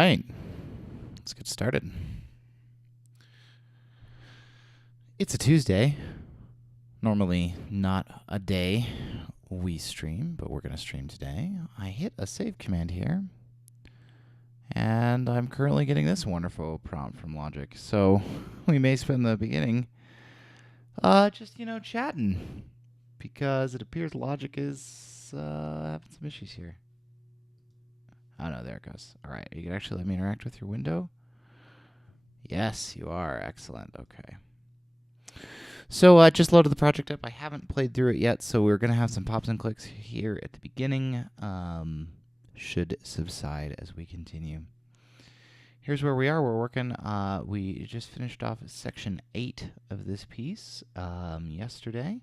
right, let's get started. It's a Tuesday. Normally not a day we stream, but we're going to stream today. I hit a save command here, and I'm currently getting this wonderful prompt from Logic. So we may spend the beginning just, chatting, because it appears Logic is having some issues here. Oh, no, there it goes. All right, you can actually let me interact with your window? Yes, you are. Excellent. Okay. So I just loaded the project up. I haven't played through it yet, so we're going to have some pops and clicks here at the beginning. Should subside as we continue. Here's where we are. We're working. We just finished off Section 8 of this piece yesterday.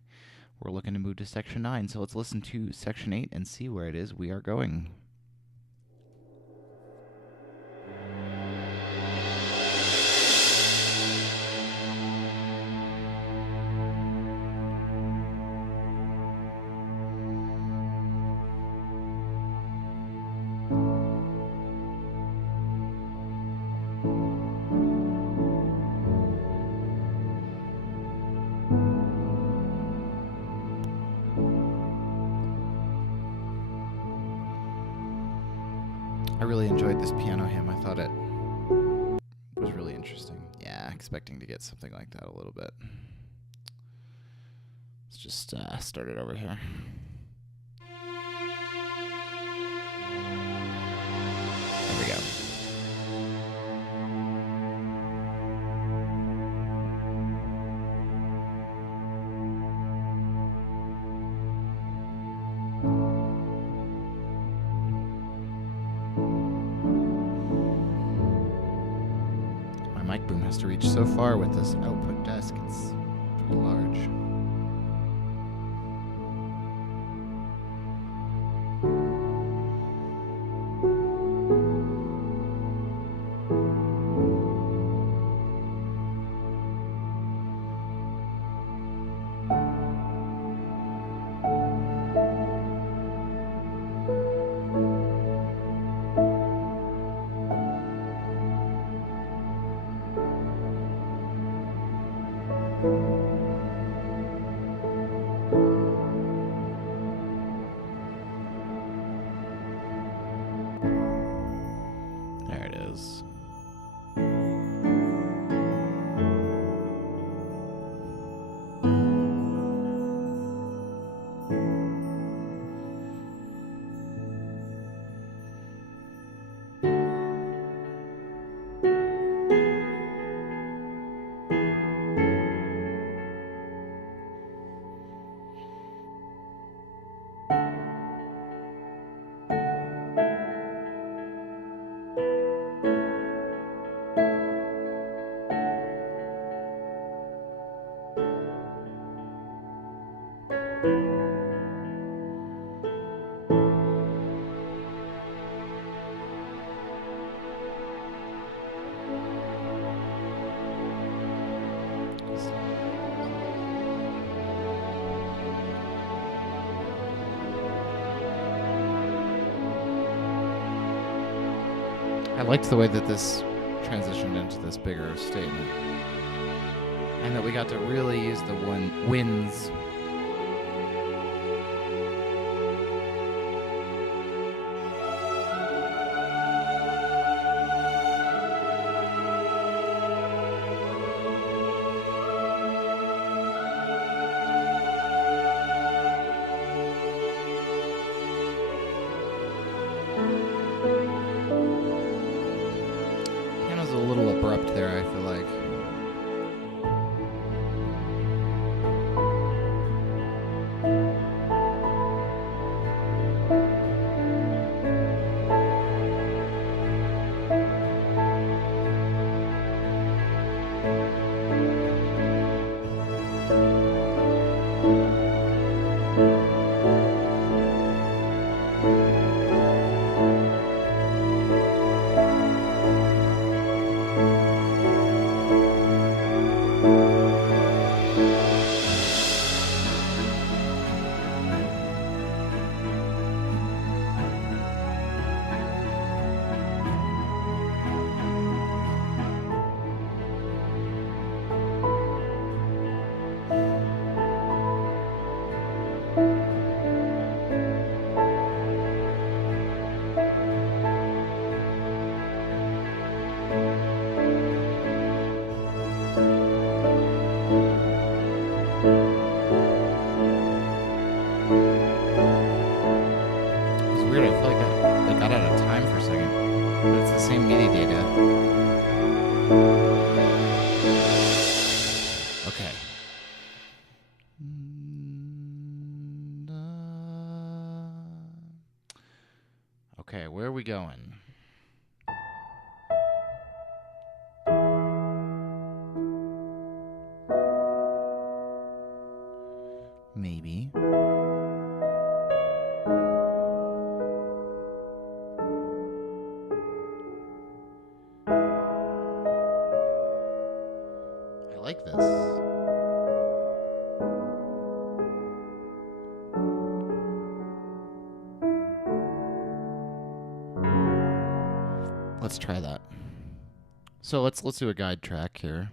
We're looking to move to Section 9, so let's listen to Section 8 and see where it is we are going. I really enjoyed this piano hymn. I thought it was really interesting. Yeah, expecting to get something like that a little bit. Let's just start it over here. There we go. My mic boom has to reach so far with this output desk. It's pretty large. There it is. I liked the way that this transitioned into this bigger statement, and that we got to really use the winds. Piano's a little abrupt there, I feel like. MIDI data. Okay. Okay, where are we going? Maybe. I like this. Let's try that. So let's do a guide track here.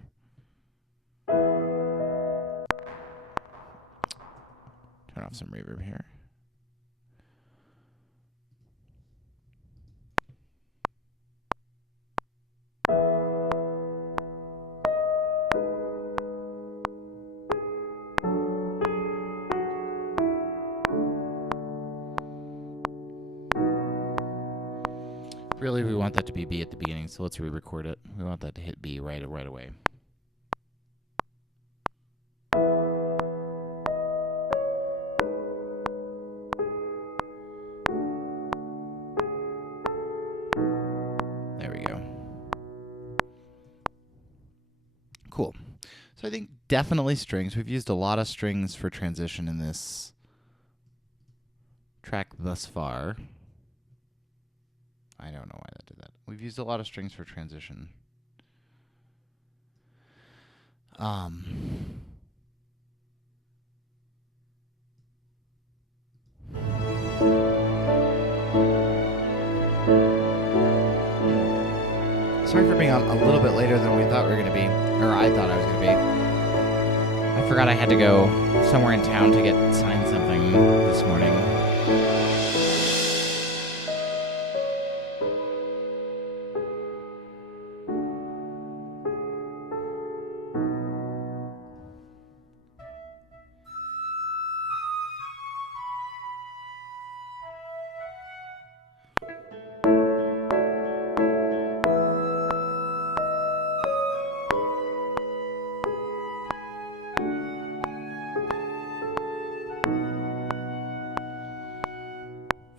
Turn off some reverb here. Really, we want that to be B at the beginning, so let's re-record it. We want that to hit B right away. There we go. Cool. So I think definitely strings. We've used a lot of strings for transition in this track thus far. I don't know why that did that. We've used a lot of strings for transition. Sorry for being on a little bit later than we thought we were going to be, or I thought I was going to be. I forgot I had to go somewhere in town to get signed something this morning.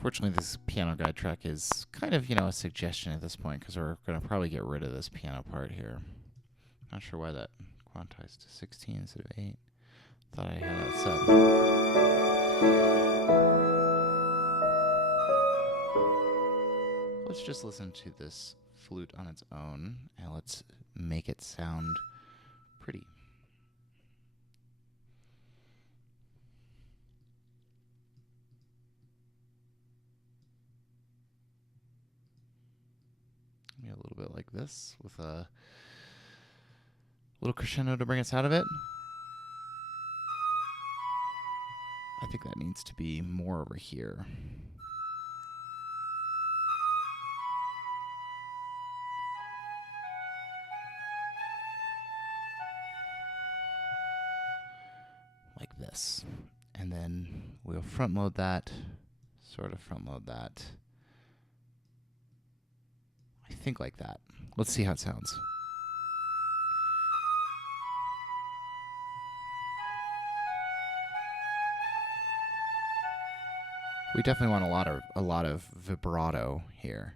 Fortunately, this piano guide track is kind of, a suggestion at this point, because we're going to probably get rid of this piano part here. Not sure why that quantized to 16 instead of 8. Thought I had that set. Let's just listen to this flute on its own, and let's make it sound pretty. Maybe a little bit like this, with a little crescendo to bring us out of it. I think that needs to be more over here. Like this. And then we'll front load that, sort of front load that. I think like that. Let's see how it sounds. We definitely want a lot of vibrato here.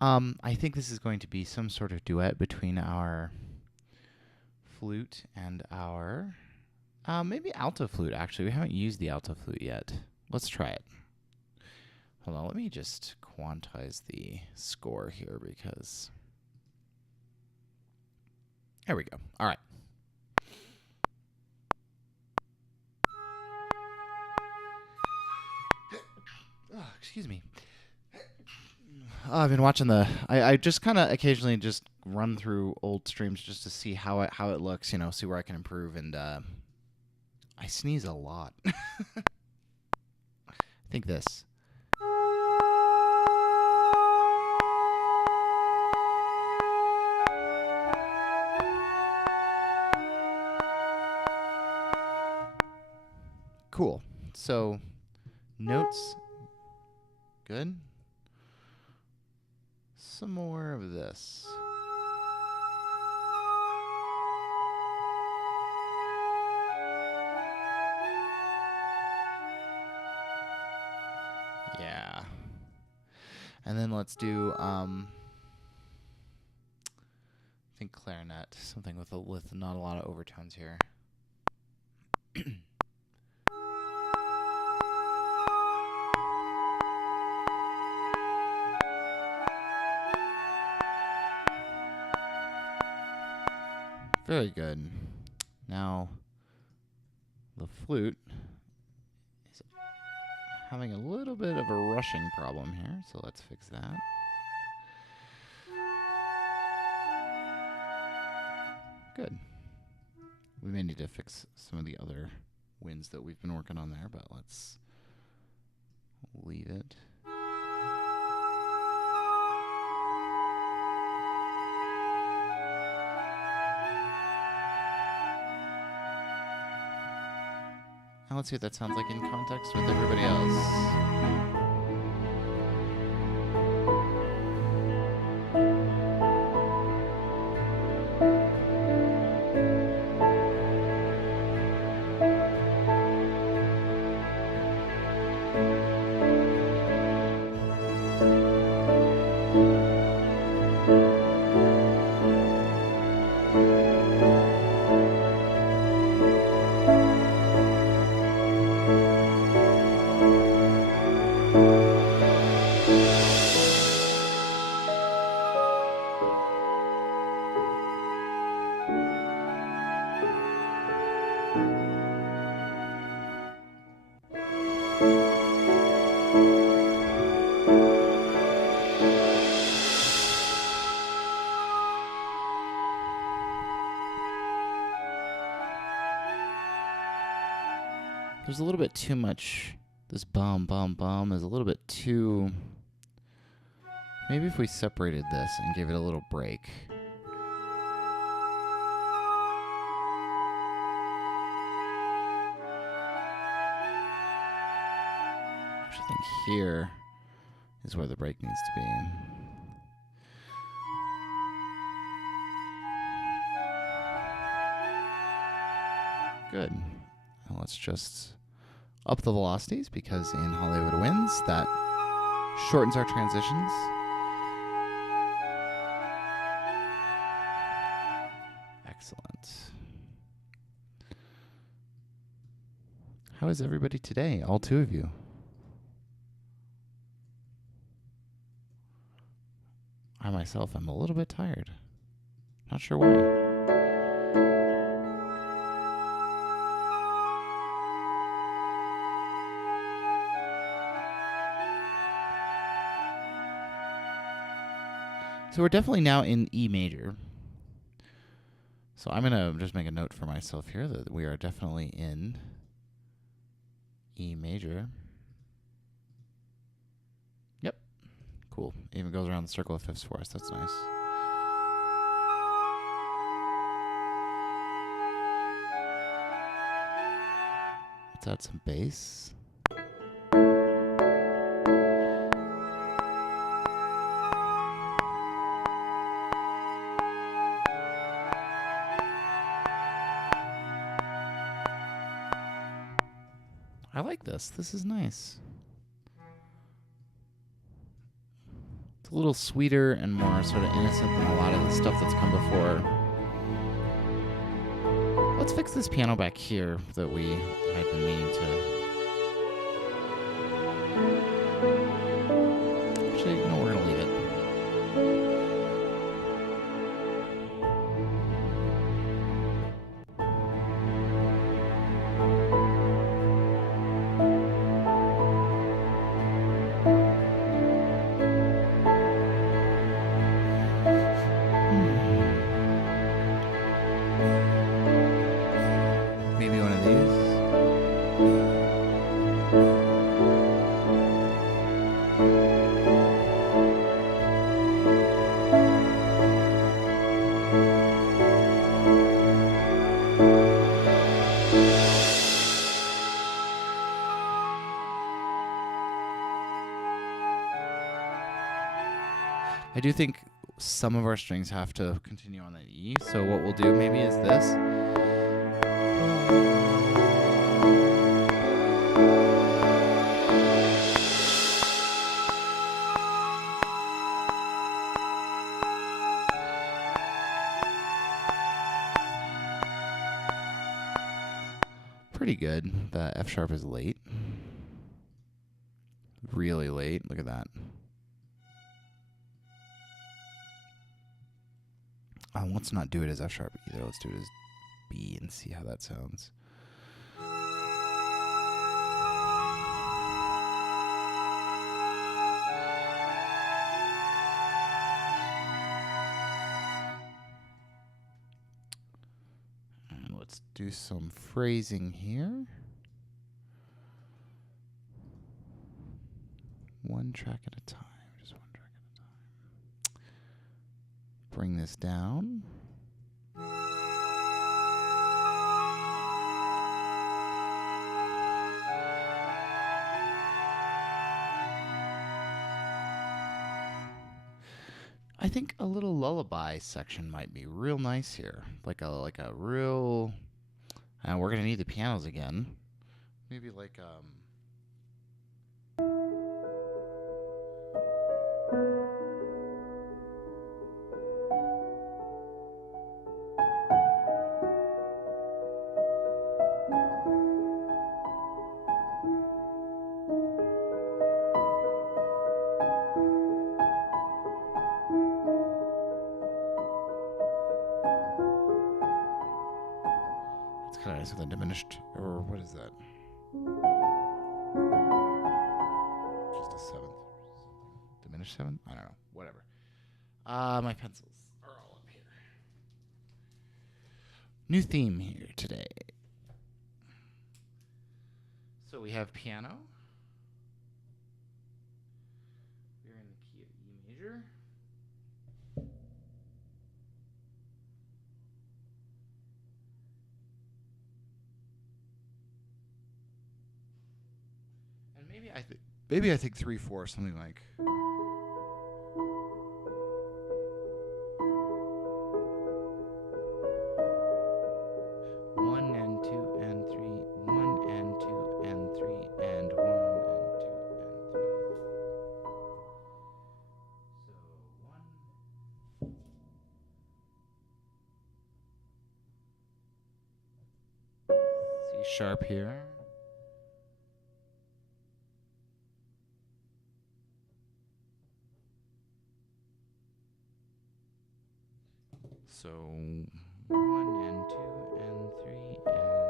I think this is going to be some sort of duet between our flute and our maybe alto flute. Actually, we haven't used the alto flute yet. Let's try it. Hold on, let me just quantize the score here, because there we go. All right. Oh, excuse me. I've been watching I just kind of occasionally just run through old streams just to see how it looks, see where I can improve, and I sneeze a lot. I think this. Cool. So, notes. Good. some more of this. Yeah. And then let's do I think clarinet, something with not a lot of overtones here. Very good. Now, the flute is having a little bit of a rushing problem here, so let's fix that. Good. We may need to fix some of the other winds that we've been working on there, but let's leave it. Now let's see what that sounds like in context with everybody else. There's a little bit too much. This bum, bum, bum is a little bit too... Maybe if we separated this and gave it a little break. I think here is where the break needs to be. Good. Now let's just up the velocities, because in Hollywood Winds, that shortens our transitions. Excellent. How is everybody today? All two of you. I myself am a little bit tired. Not sure why. So we're definitely now in E major. So I'm going to just make a note for myself here that we are definitely in E major. Yep. Cool. Even goes around the circle of fifths for us. That's nice. Let's add some bass. I like this. This is nice. It's a little sweeter and more sort of innocent than a lot of the stuff that's come before. Let's fix this piano back here that we had been meaning to. Actually, no, we're going to leave it. Maybe one of these. I do think some of our strings have to continue on that E. So what we'll do maybe is this. Pretty good. The F sharp is late. Really late. Look at that. Let's not do it as F sharp either. Let's do it as B and see how that sounds. And let's do some phrasing here. One track at a time. Just one track at a time. Bring this down. I think a little lullaby section might be real nice here. Like a real we're gonna need the pianos again. Maybe like kind of nice with a diminished, or what is that? Just a seventh. Diminished seventh? I don't know. Whatever. My pencils are all up here. New theme here today. So we have piano. We're in the key of E major. Maybe I think 3/4, something like. One and two and three, 1 and 2 and 3 and 1 and 2 and 3. So C sharp here. So 1 and 2 and 3 and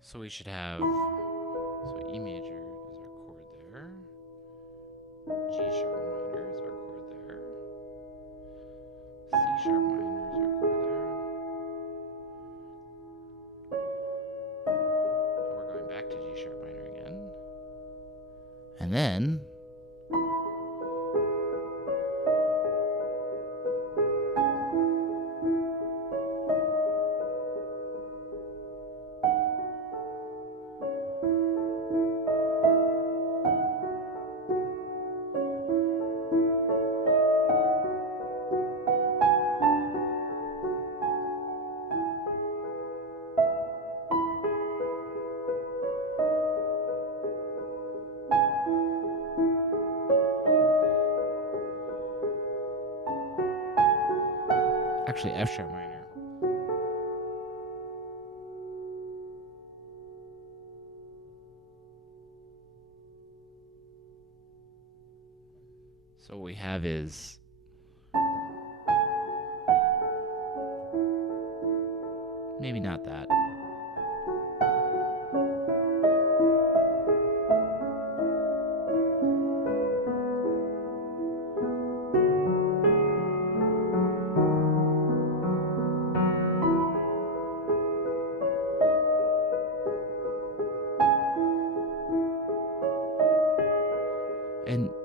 so we should have, so E major is our chord there, G sharp minor is our chord there, C sharp minor is our chord there. Now we're going back to G sharp minor again. And then actually F sharp minor. So what we have is maybe not that.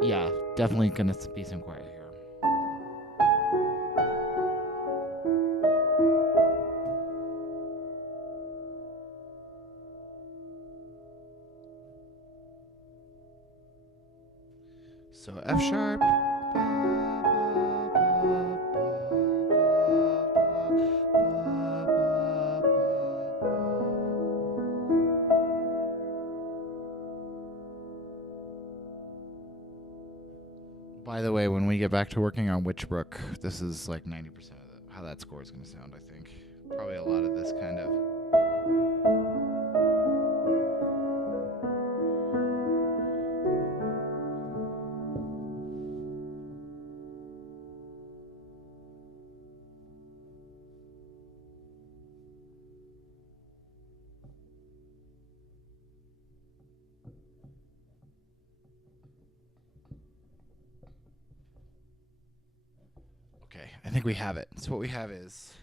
Yeah, definitely gonna be some quiet here. So F sharp. By the way, when we get back to working on Witchbrook, this is like 90% of how that score is going to sound, I think. Probably a lot of this kind of. Okay, I think we have it. So what we have is.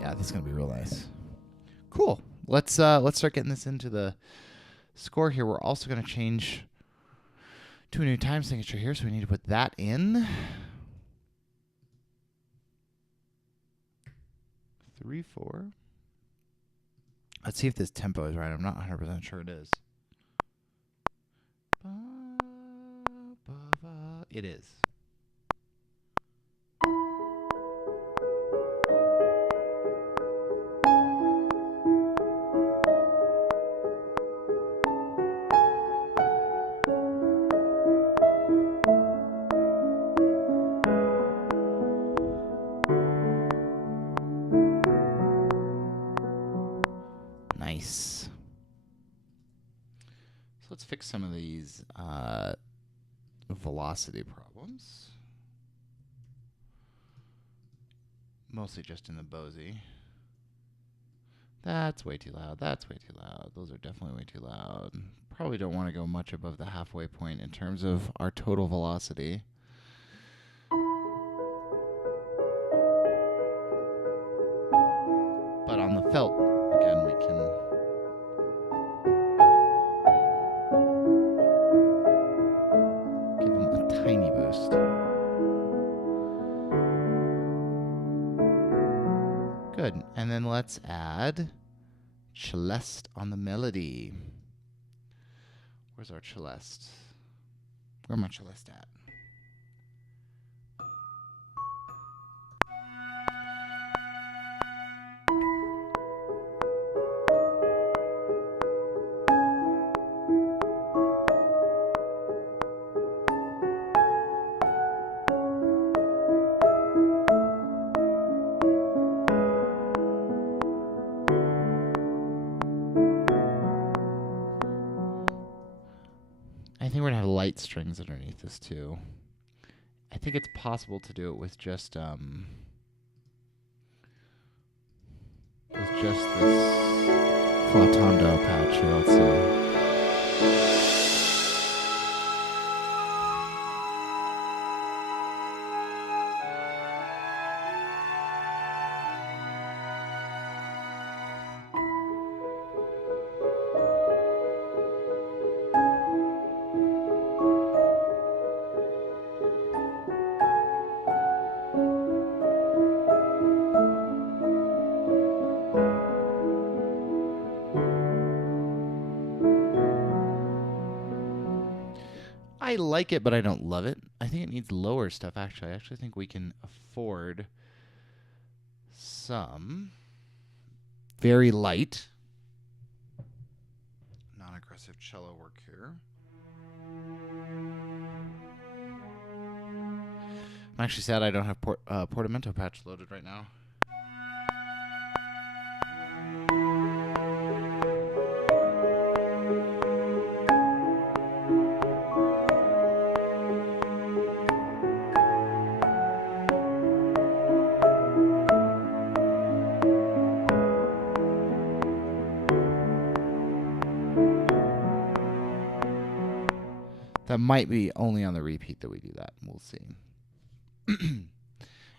Yeah, this is gonna be real nice. Cool. Let's start getting this into the score here. We're also gonna change to a new time signature here, so we need to put that in. 3/4. Let's see if this tempo is right. I'm not 100% sure it is. It is. Nice. So let's fix some of these velocity problems. Mostly just in the Bose. That's way too loud. That's way too loud. Those are definitely way too loud. Probably don't want to go much above the halfway point in terms of our total velocity. But on the felt, again, we can give them a tiny boost. Good. And then let's add celeste on the melody. Where's our celeste? Where my celeste at? I think we're gonna have light strings underneath this too. I think it's possible to do it with just this flatando patch here. Let's see. I like it, but I don't love it. I think it needs lower stuff, actually. I actually think we can afford some very light, non-aggressive cello work here. I'm actually sad I don't have Portamento patch loaded right now. That might be only on the repeat that we do that. We'll see.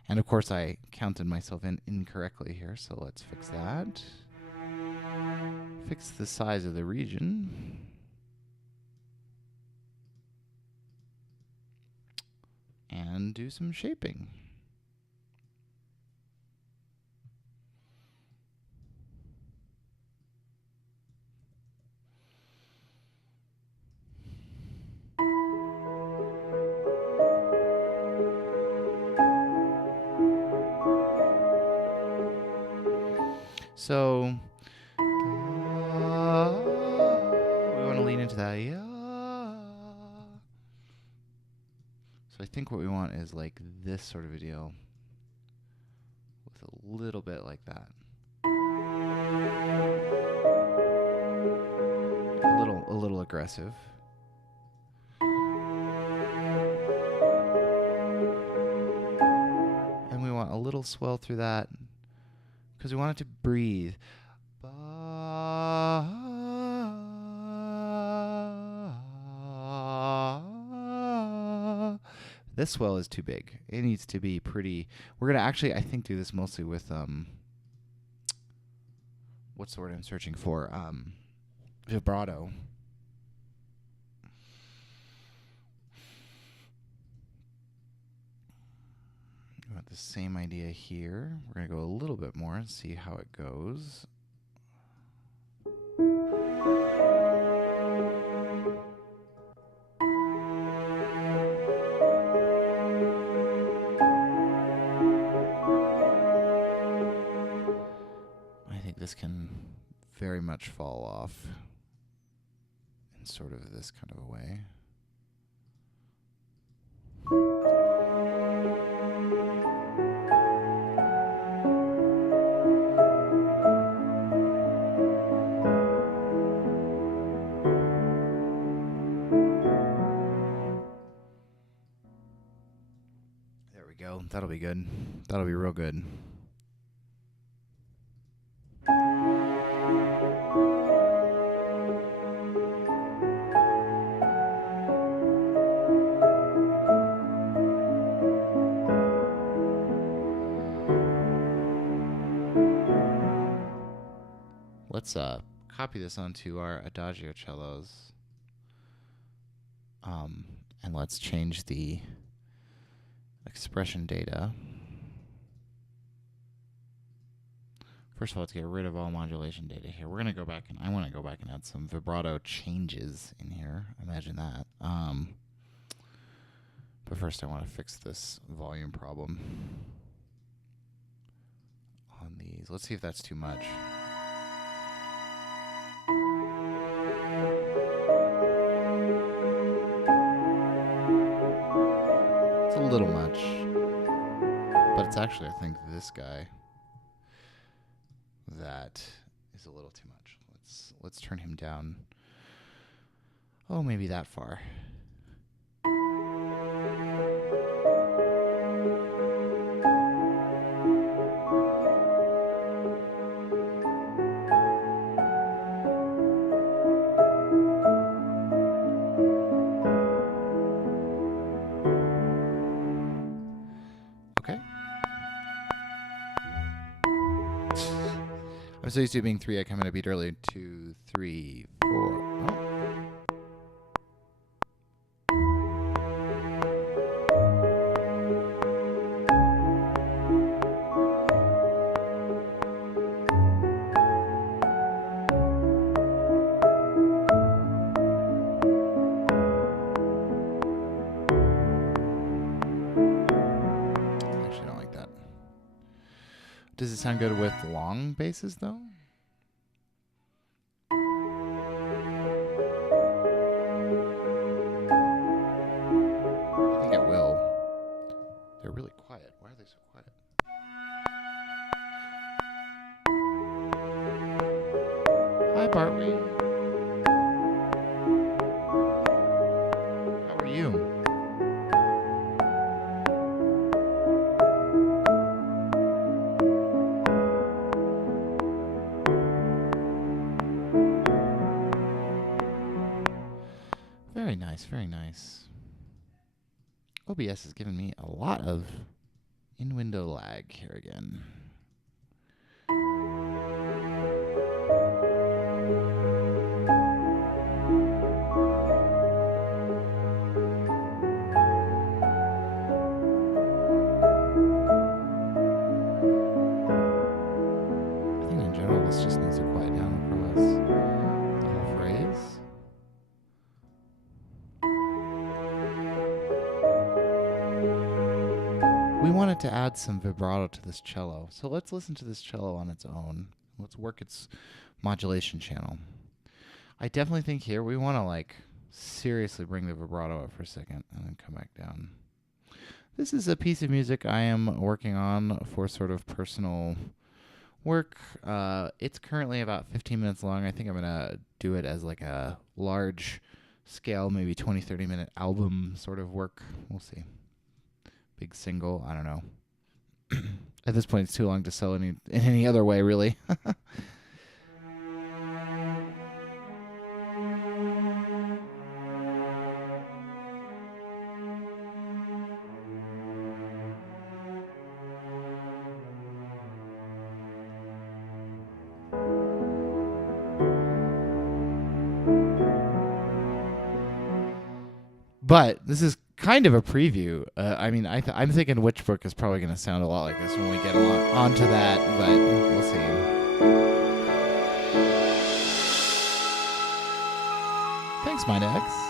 And of course, I counted myself in incorrectly here, so let's fix that. Fix the size of the region. And do some shaping. So we want to lean into that. Yeah. So I think what we want is like this sort of video with a little bit like that. A little aggressive. And we want a little swell through that because we want it to breathe. This swell is too big. It needs to be pretty. We're going to actually, I think, do this mostly with, what's the word I'm searching for? Vibrato. We want the same idea here. We're going to go a little bit more and see how it goes. This can very much fall off in sort of this kind of a way. There we go. That'll be good. That'll be real good. Let's copy this onto our Adagio cellos, and let's change the expression data. First of all, let's get rid of all modulation data here. We're gonna go back and I want to go back and add some vibrato changes in here. Imagine that. But first, I want to fix this volume problem on these. Let's see if that's too much. A little much, but it's actually, I think, this guy that is a little too much. Let's turn him down. Oh, maybe that far. I'm so used to it being 3, I come in a beat early. 2, 3, 4. Oh. Actually, I don't like that. Does it sound good with long basses, though? I think it will. They're really quiet. Why are they so quiet? Hi, Bartley. How are you? Very nice, very nice. OBS is giving me a lot of in-window lag here again. I think in general this just needs to quiet down across the whole phrase. We wanted to add some vibrato to this cello, so let's listen to this cello on its own. Let's work its modulation channel. I definitely think here we want to like seriously bring the vibrato up for a second and then come back down. This is a piece of music I am working on for sort of personal work. It's currently about 15 minutes long. I think I'm going to do it as like a large scale, maybe 20, 30 minute album sort of work. We'll see. Big single, I don't know. At this point, it's too long to sell in any other way, really. But this is kind of a preview. I mean, I'm thinking Witchbrook is probably going to sound a lot like this when we get onto that, but we'll see. Thanks, MindX.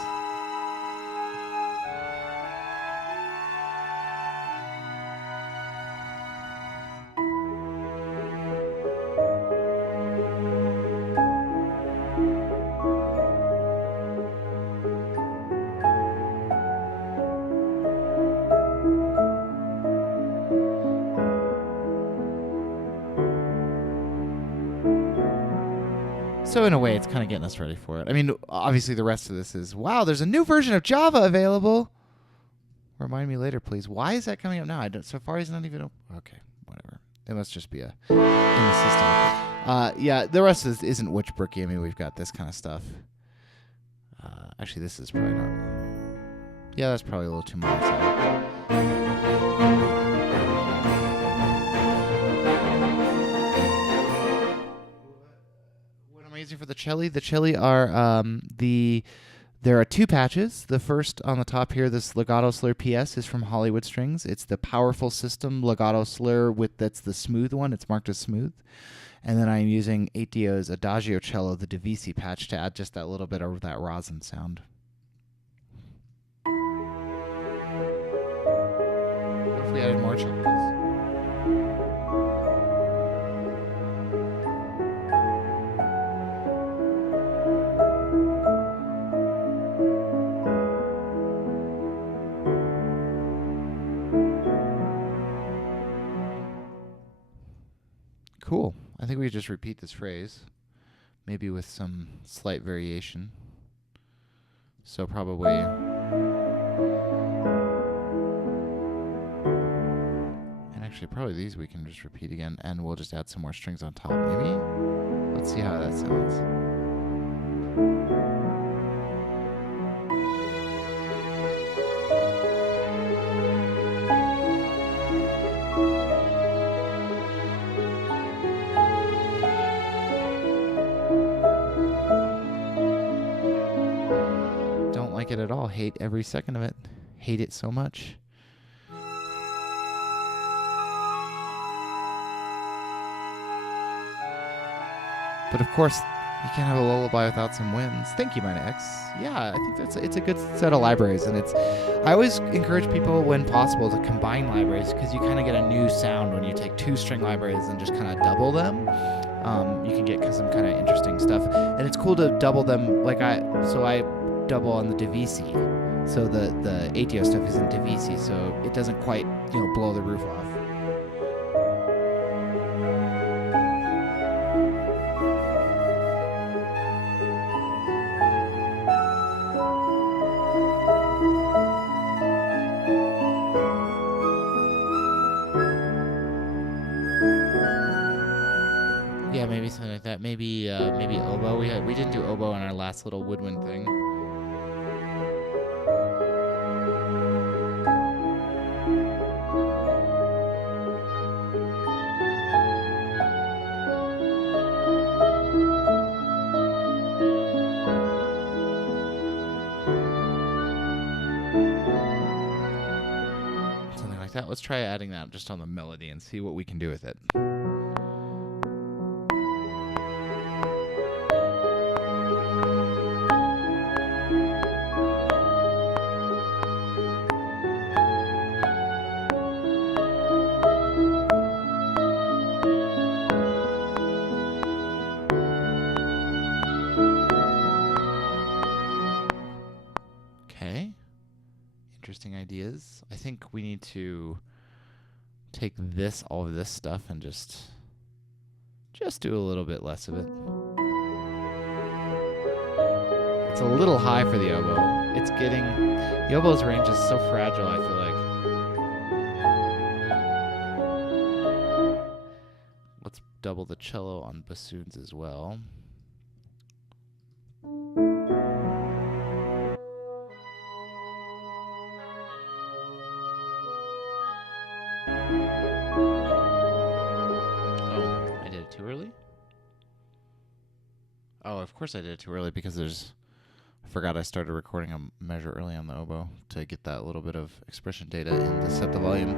So in a way, it's kind of getting us ready for it. I mean, obviously the rest of this is, wow, there's a new version of Java available. Remind me later, please. Why is that coming up now? Safari's not even okay, whatever. It must just be in the system. Yeah, the rest isn't Witchbrooky. I mean, we've got this kind of stuff. Actually, this is probably not. Yeah, that's probably a little too much. For the Celli. The Celli are there are two patches. The first on the top here, this Legato Slur PS, is from Hollywood Strings. It's the powerful system Legato Slur that's the smooth one. It's marked as smooth. And then I'm using 8Dio's Adagio Cello, the Divisi patch, to add just that little bit of that rosin sound. What if we added more cellos? Cool. I think we just repeat this phrase, maybe with some slight variation. So probably... And actually probably these we can just repeat again, and we'll just add some more strings on top, maybe? Let's see how that sounds. It at all. Hate every second of it. Hate it so much. But of course, you can't have a lullaby without some winds. Thank you, MindX. Yeah, I think it's a good set of libraries, and I always encourage people when possible to combine libraries because you kind of get a new sound when you take two string libraries and just kind of double them. You can get some kind of interesting stuff, and it's cool to double them. I double on the Divisi, so the 8Dio stuff is in Divisi, so it doesn't quite blow the roof off. Yeah, maybe something like that. Maybe oboe. We didn't do oboe on our last little woodwind thing. like that. Let's try adding that just on the melody and see what we can do with it. Okay. Interesting ideas. I think we need to take all of this stuff and just do a little bit less of it. It's a little high for the oboe. The oboe's range is so fragile, I feel like. Let's double the cello on bassoons as well. Too early? Oh, of course I did it too early because I forgot I started recording a measure early on the oboe to get that little bit of expression data in to set the volume.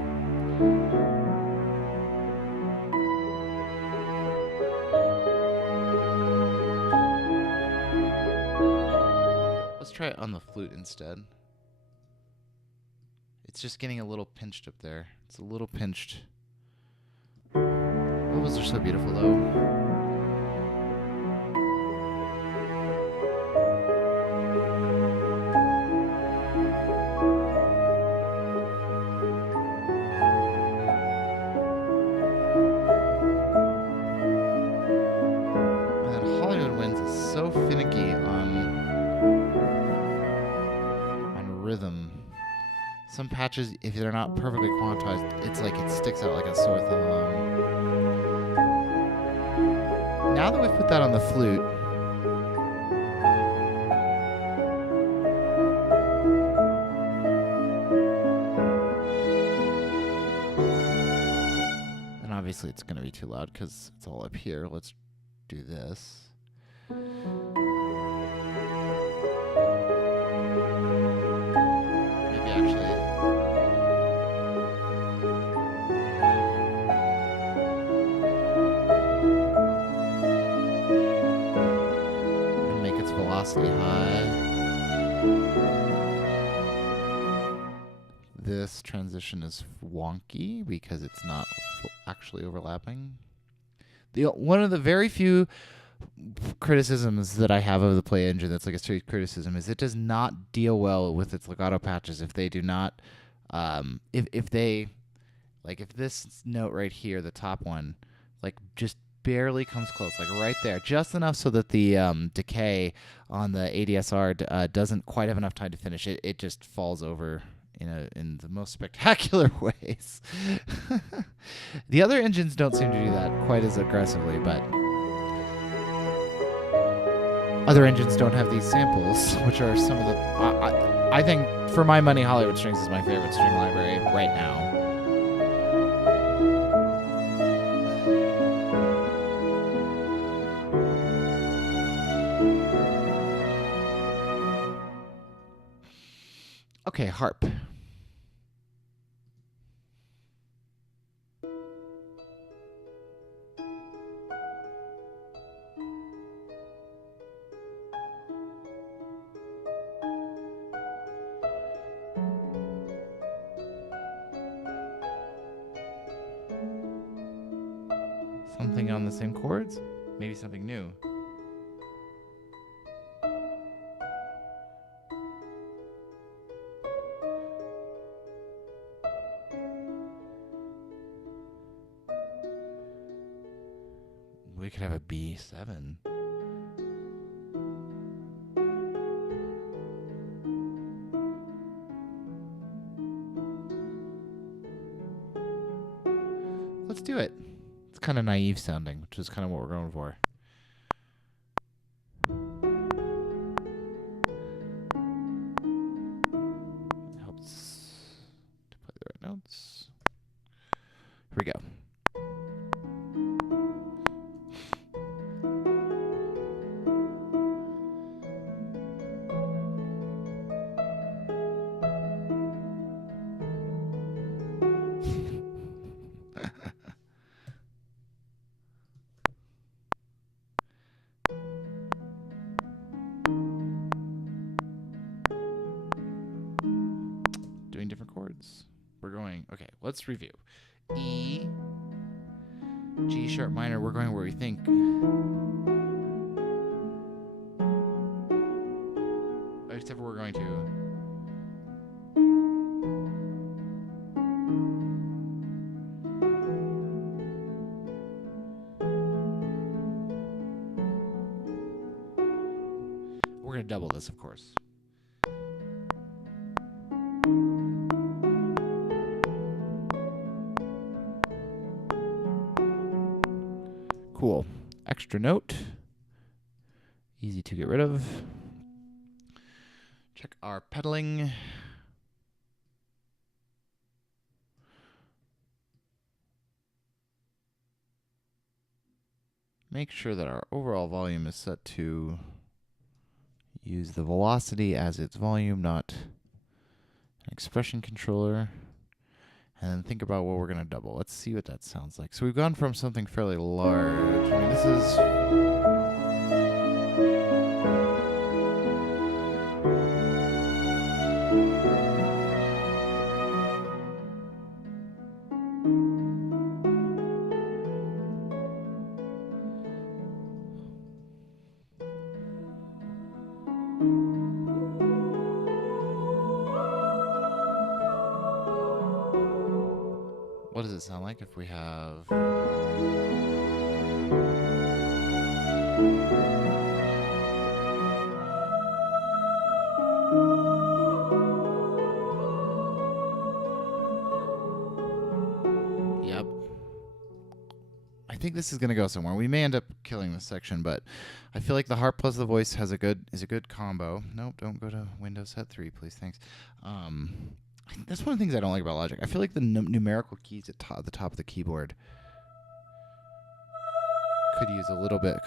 Let's try it on the flute instead. It's just getting a little pinched up there. It's a little pinched. Oboes are so beautiful, though. And then Hollywood Winds is so finicky on rhythm. Some patches, if they're not perfectly quantized, it's like it sticks out like a sore thumb. Now that we've put that on the flute, and obviously it's going to be too loud because it's all up here. Let's do this. Maybe actually... velocity high. This transition is wonky because it's not actually overlapping. One of the very few criticisms that I have of the Play Engine that's like a straight criticism is it does not deal well with its legato patches if they do not if this note right here, the top one, like just barely comes close, like right there, just enough so that the decay on the ADSR doesn't quite have enough time to finish it. It just falls over in the most spectacular ways. The other engines don't seem to do that quite as aggressively, but other engines don't have these samples, which are some of the... I think, for my money, Hollywood Strings is my favorite string library right now. Okay, harp. Something on the same chords? Maybe something new. We could have a B7. Let's do it. It's kind of naive sounding, which is kind of what we're going for. It helps to play the right notes. Here we go. we're going. Okay, let's review. E, G sharp minor. We're going where we think. Except for we're going to. We're going to double this, of course. Cool. Extra note. Easy to get rid of. Check our pedaling. Make sure that our overall volume is set to use the velocity as its volume, not an expression controller. And then think about what we're going to double. Let's see what that sounds like. So we've gone from something fairly large. I mean, this is... What does it sound like if we have... Yep. I think this is going to go somewhere. We may end up killing this section, but I feel like the harp plus the voice is a good combo. Nope, don't go to Windows Set 3, please. Thanks. That's one of the things I don't like about Logic. I feel like the numerical keys at the top of the keyboard could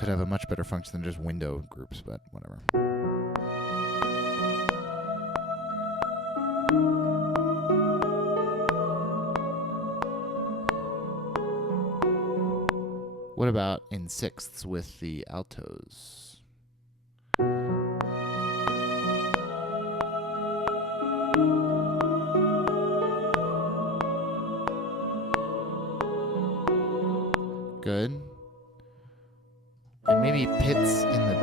have a much better function than just window groups, but whatever. What about in sixths with the altos? Good. And maybe pits in the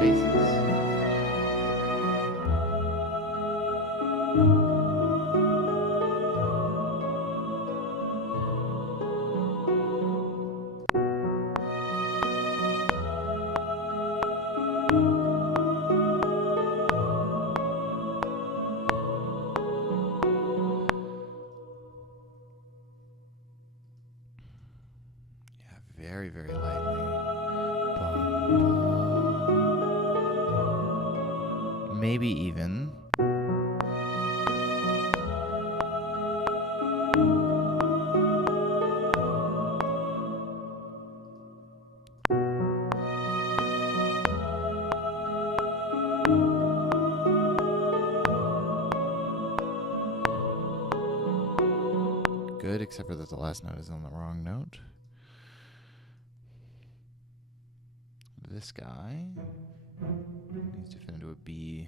basses. Very, very lightly. Maybe even. Good, except for that the last note is on the wrong note. This guy needs to fit into a B7.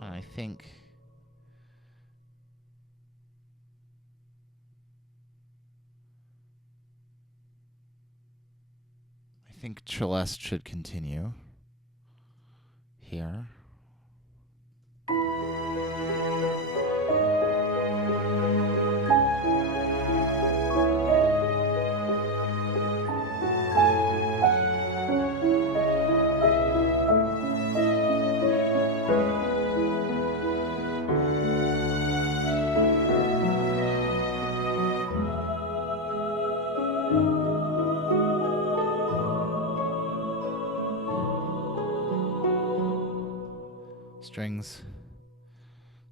I think Celeste should continue here.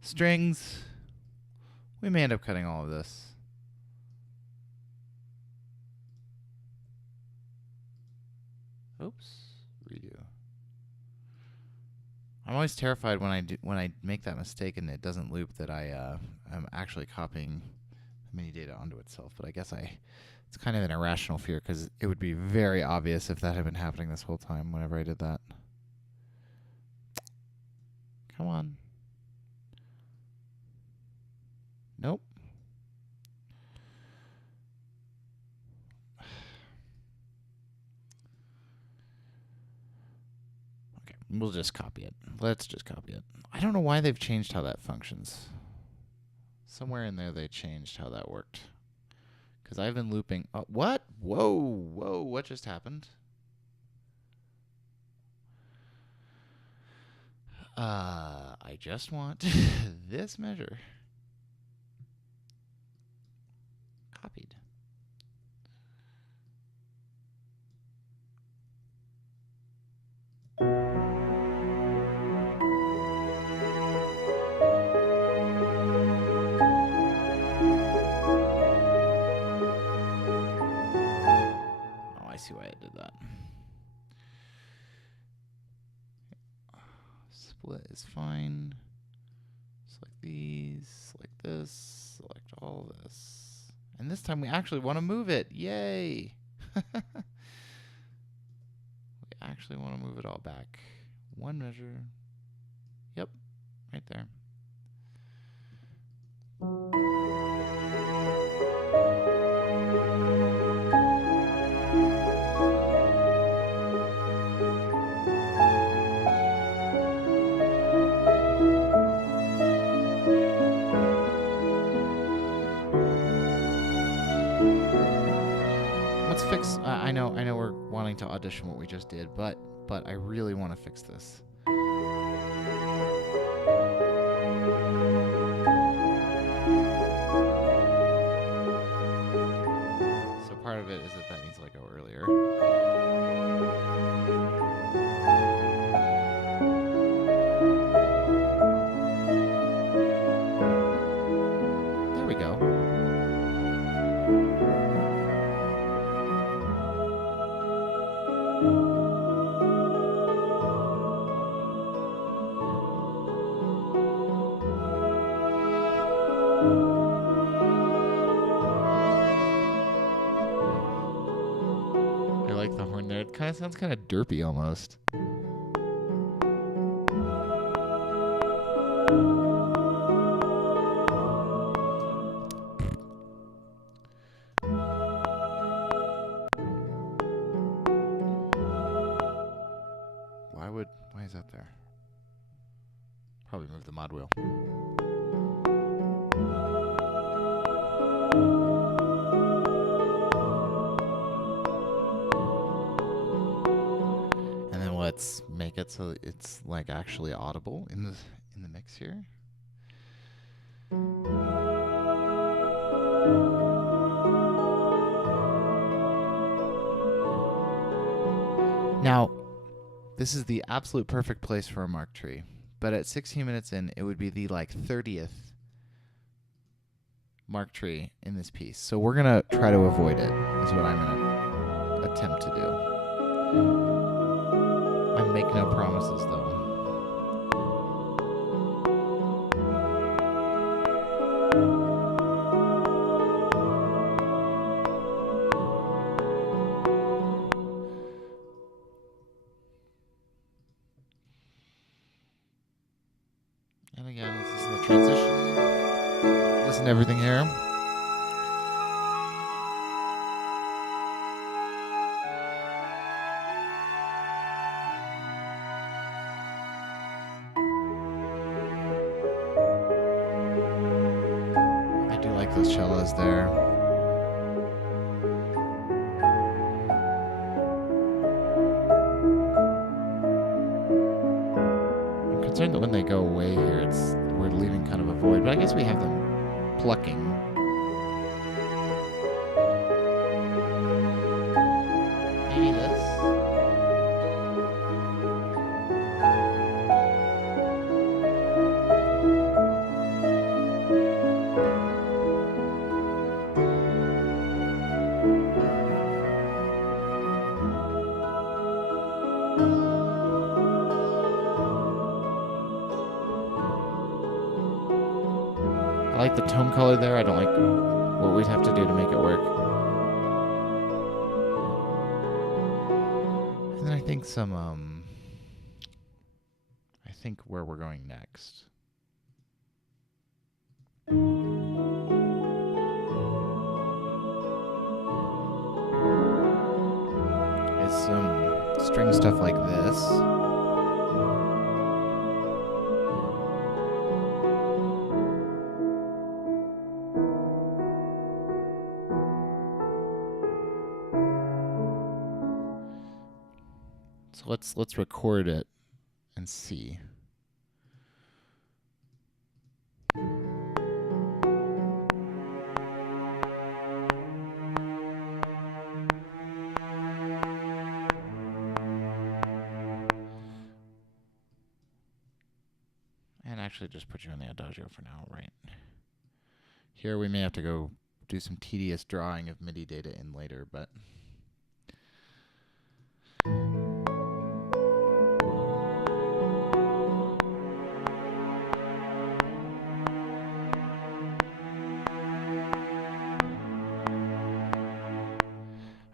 Strings. We may end up cutting all of this. Oops. Redo. I'm always terrified when I make that mistake and it doesn't loop that I'm actually copying the mini data onto itself. But I guess I It's kind of an irrational fear because it would be very obvious if that had been happening this whole time whenever I did that. Come on. Nope. Okay, we'll just copy it. Let's just copy it. I don't know why they've changed how that functions. Somewhere in there they changed how that worked. Because I've been looping. Oh, what? Whoa, what just happened? I just want this measure copied. Oh, I see why I did that. Split is fine. Select these, select this, select all this. And this time we actually want to move it. Yay! We actually want to move it all back. One measure. Yep, right there. Let's fix. I know we're wanting to audition what we just did, but I really want to fix this. So part of it is that needs to let go earlier. There we go. I like the horn there. It kind of sounds kind of derpy almost. Why is that there? Probably move the mod wheel. And then let's make it so it's like actually audible in the mix here. Now, this is the absolute perfect place for a mark tree, but at 16 minutes in, it would be the 30th mark tree in this piece. So we're gonna try to avoid it, is what I'm gonna attempt to do. I make no promises, though. And again, this is the transition. Listen to everything here. I do like those cellos there. I'm concerned that when they go away here, we're leaving kind of a void, but I guess we have them plucking. Maybe this. I like the tone color there. I don't like what we'd have to do to make it work. think I think where we're going next is some string stuff like this. So let's record it and see. And actually just put you in the Adagio for now, right? Here we may have to go do some tedious drawing of MIDI data in later, but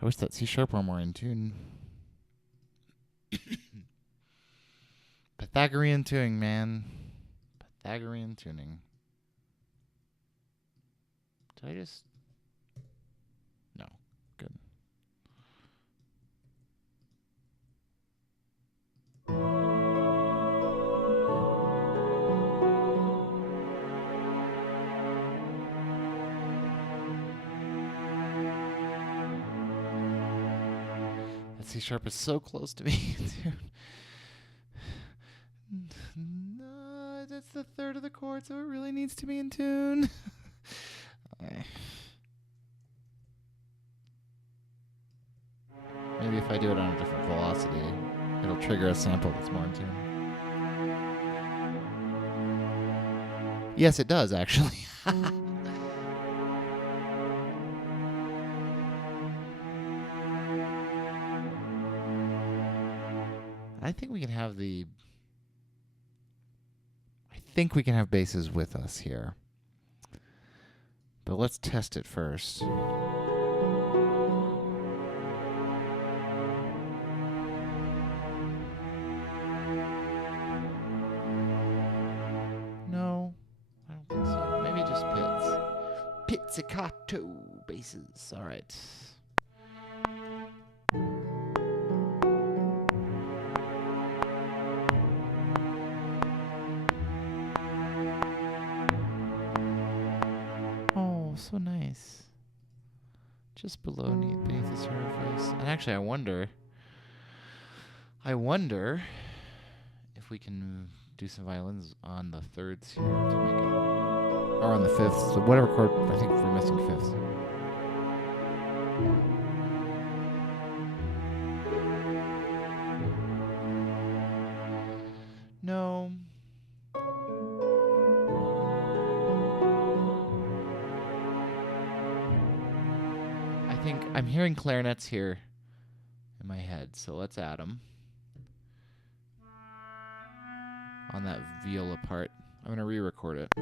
I wish that C sharp were more in tune. Pythagorean tuning, man. Pythagorean tuning. Did I just... No. Good. That C sharp is so close to me, dude. No, that's the third of the chord, so it really needs to be in tune. Maybe if I do it on a different velocity, it'll trigger a sample that's more in tune. Yes, it does, actually. I think we can have basses with us here. But let's test it first. No, I don't think so. Maybe just pits. Pizzicato basses. All right. So nice. Just beneath the surface. And actually, I wonder if we can do some violins on the thirds here to make it, or on the fifths. So whatever chord, I think we're missing fifths. No. I'm hearing clarinets here in my head, so let's add them on that viola part. I'm going to re-record it.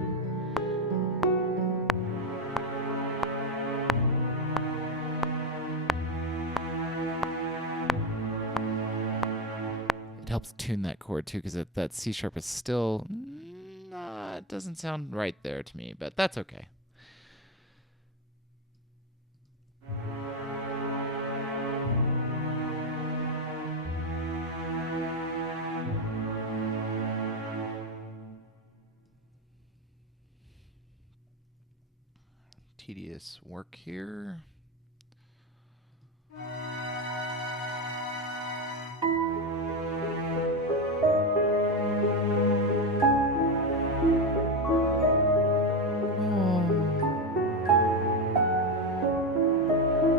It helps tune that chord too, because that C sharp is still, it doesn't sound right there to me, but that's okay. Tedious work here.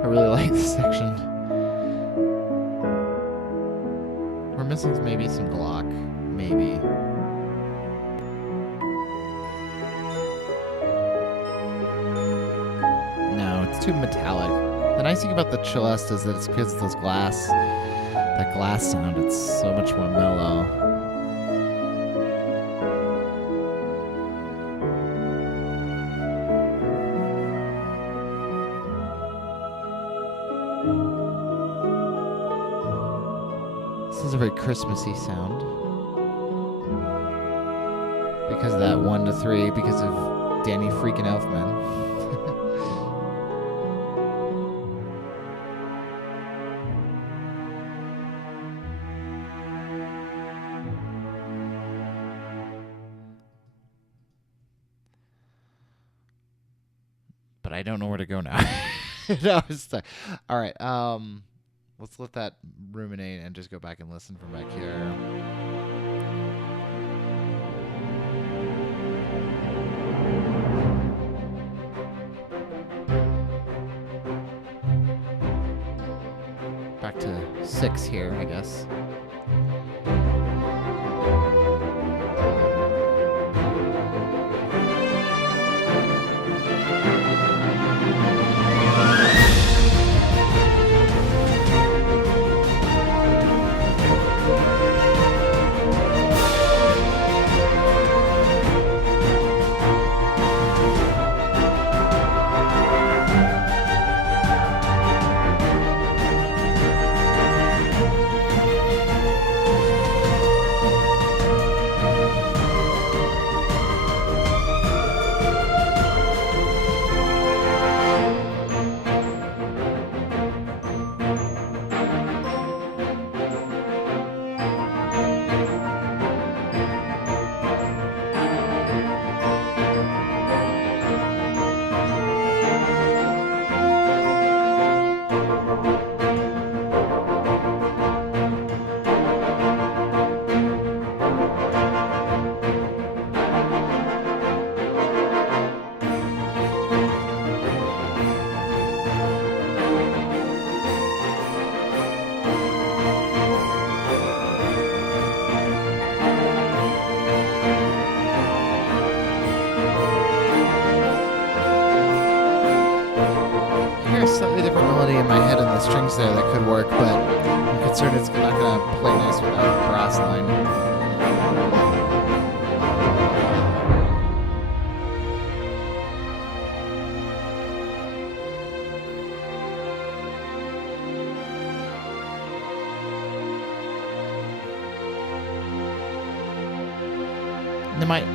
I really like this section. We're missing maybe some Glock, maybe. Too metallic. The nice thing about the Celeste is that it's because of that glass sound, it's so much more mellow. That's a very Christmassy sound. Because of that 1 to 3, because of Danny freaking Elfman. But I don't know where to go now. No, all right. Let's let that ruminate and just go back and listen from back here. Back to 6 here, I guess. Slightly different melody in my head and the strings there that could work, but I'm concerned it's not going to play nice with that brass line.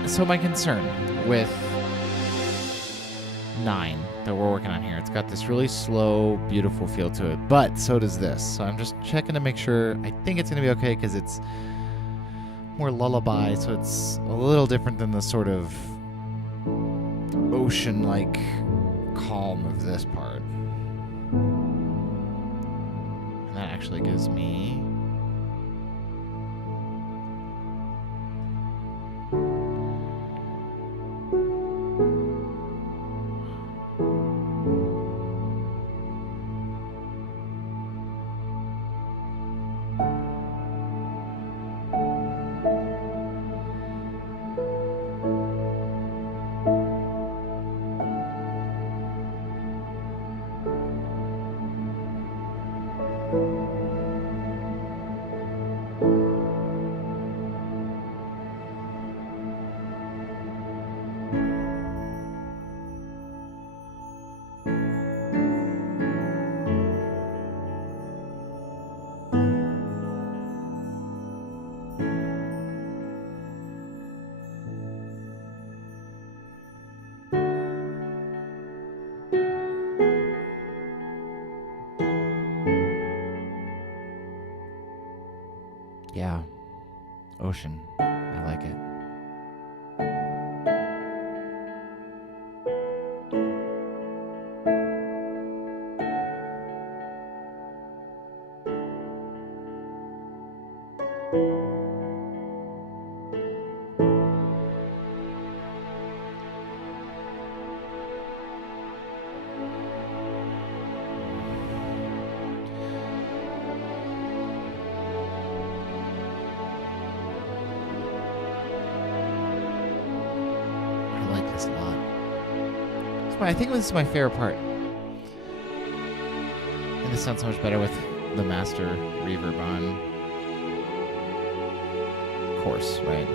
So my concern with 9 that we're working on here, it's got this really slow, beautiful feel to it, but so does this. So I'm just checking to make sure. I think it's going to be okay because it's more lullaby, so it's a little different than the sort of ocean-like calm of this part. And that actually gives me... Yeah, ocean. I like it. This a lot. I think this is my favorite part. And this sounds so much better with the master reverb on. Course, right?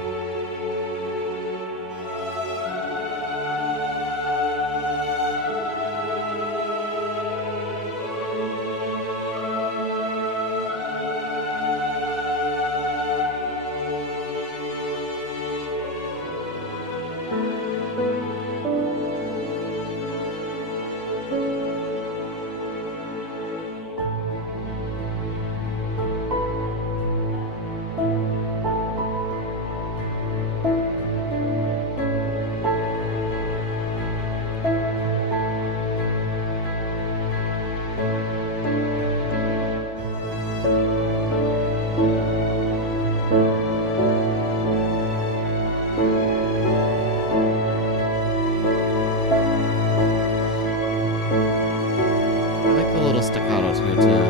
staccatos here too.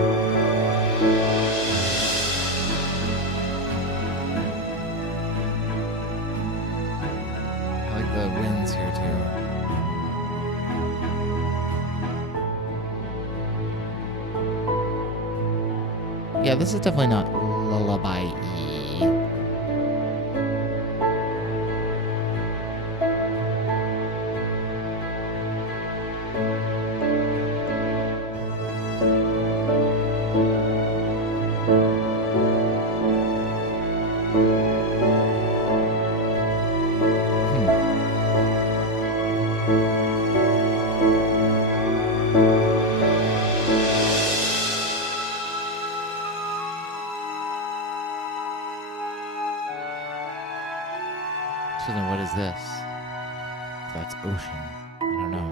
I like the winds here too. Yeah, this is definitely not lullaby-y. So then what is this? That's ocean. I don't know.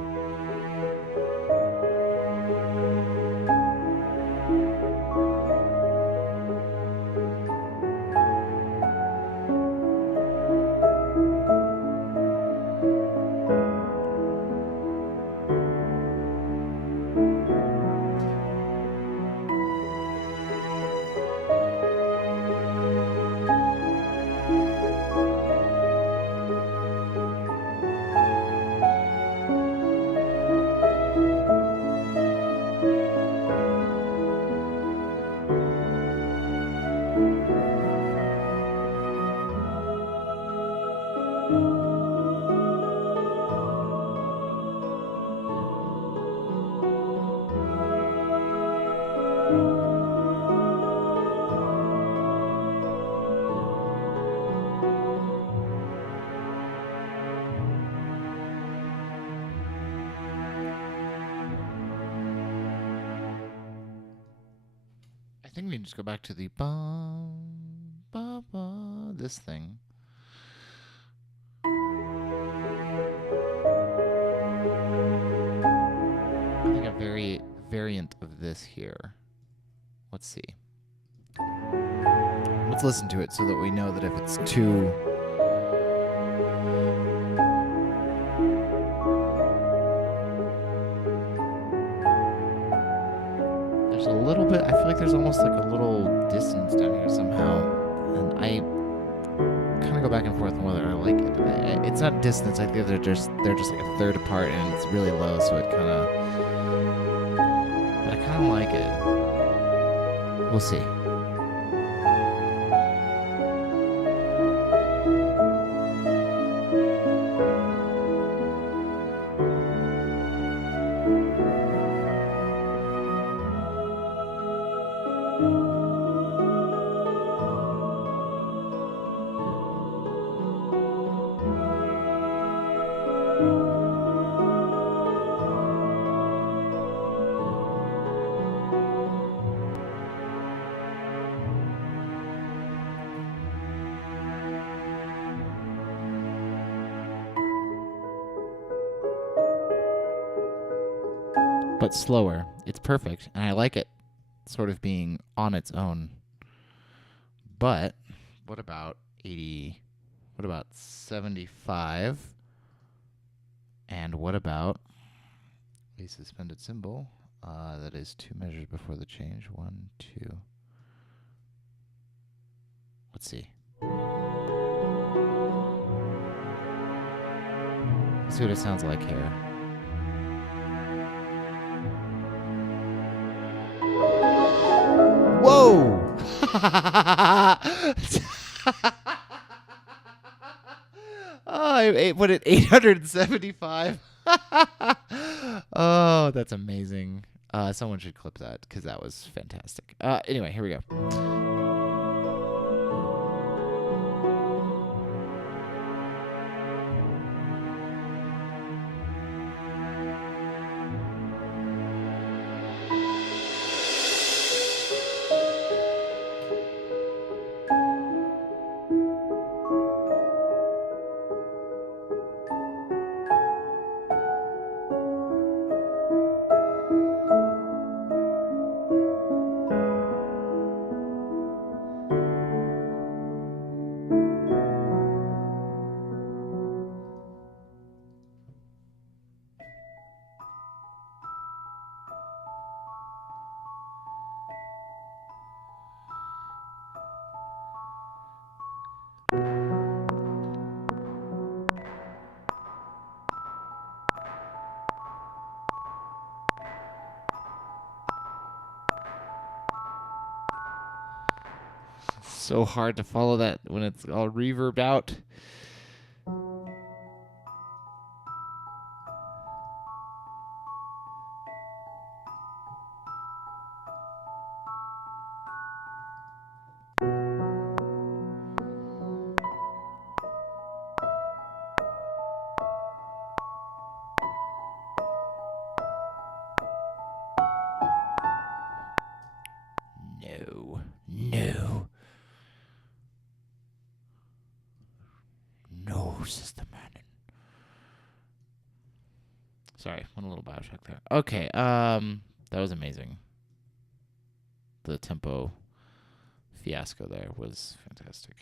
I think we can just go back to the this thing. I think a variant of this here. Let's see. Let's listen to it so that we know that if it's too... There's a little bit... I feel like there's almost like a little distance down here somehow. And I kind of go back and forth on whether I like it. It's not distance. I think they're just like a third apart and it's really low, so it kind of... But I kind of like it. We'll see. But slower. It's perfect, and I like it sort of being on its own. But what about 80? What about 75? And what about a suspended symbol? That is 2 measures before the change. 1, 2. Let's see. Let's see what it sounds like here. Whoa! Oh, I put it 875. Oh, that's amazing. Someone should clip that because that was fantastic. Anyway, here we go. so hard to follow that when it's all reverb out. No. No. No, Sister Madden. Sorry, went a little Bioshock there. Okay, that was amazing. The tempo fiasco there was fantastic.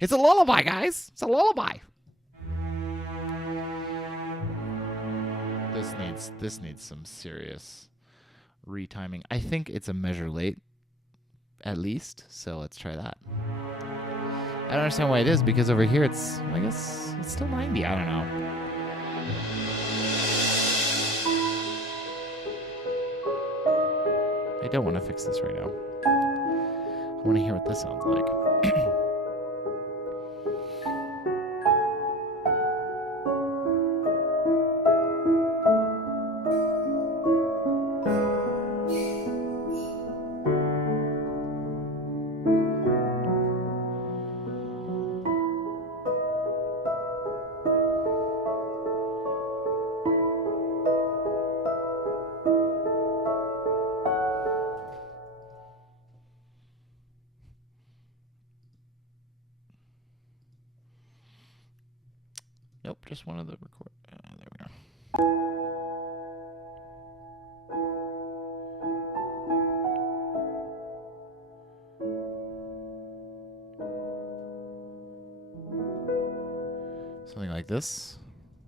It's a lullaby, guys. It's a lullaby. This needs some serious retiming. I think it's a measure late, at least. So let's try that. I don't understand why it is, because over here it's, I guess, it's still 90. I don't know. I don't want to fix this right now. I want to hear what this sounds like. Nope, just one of the record. There we go. Something like this.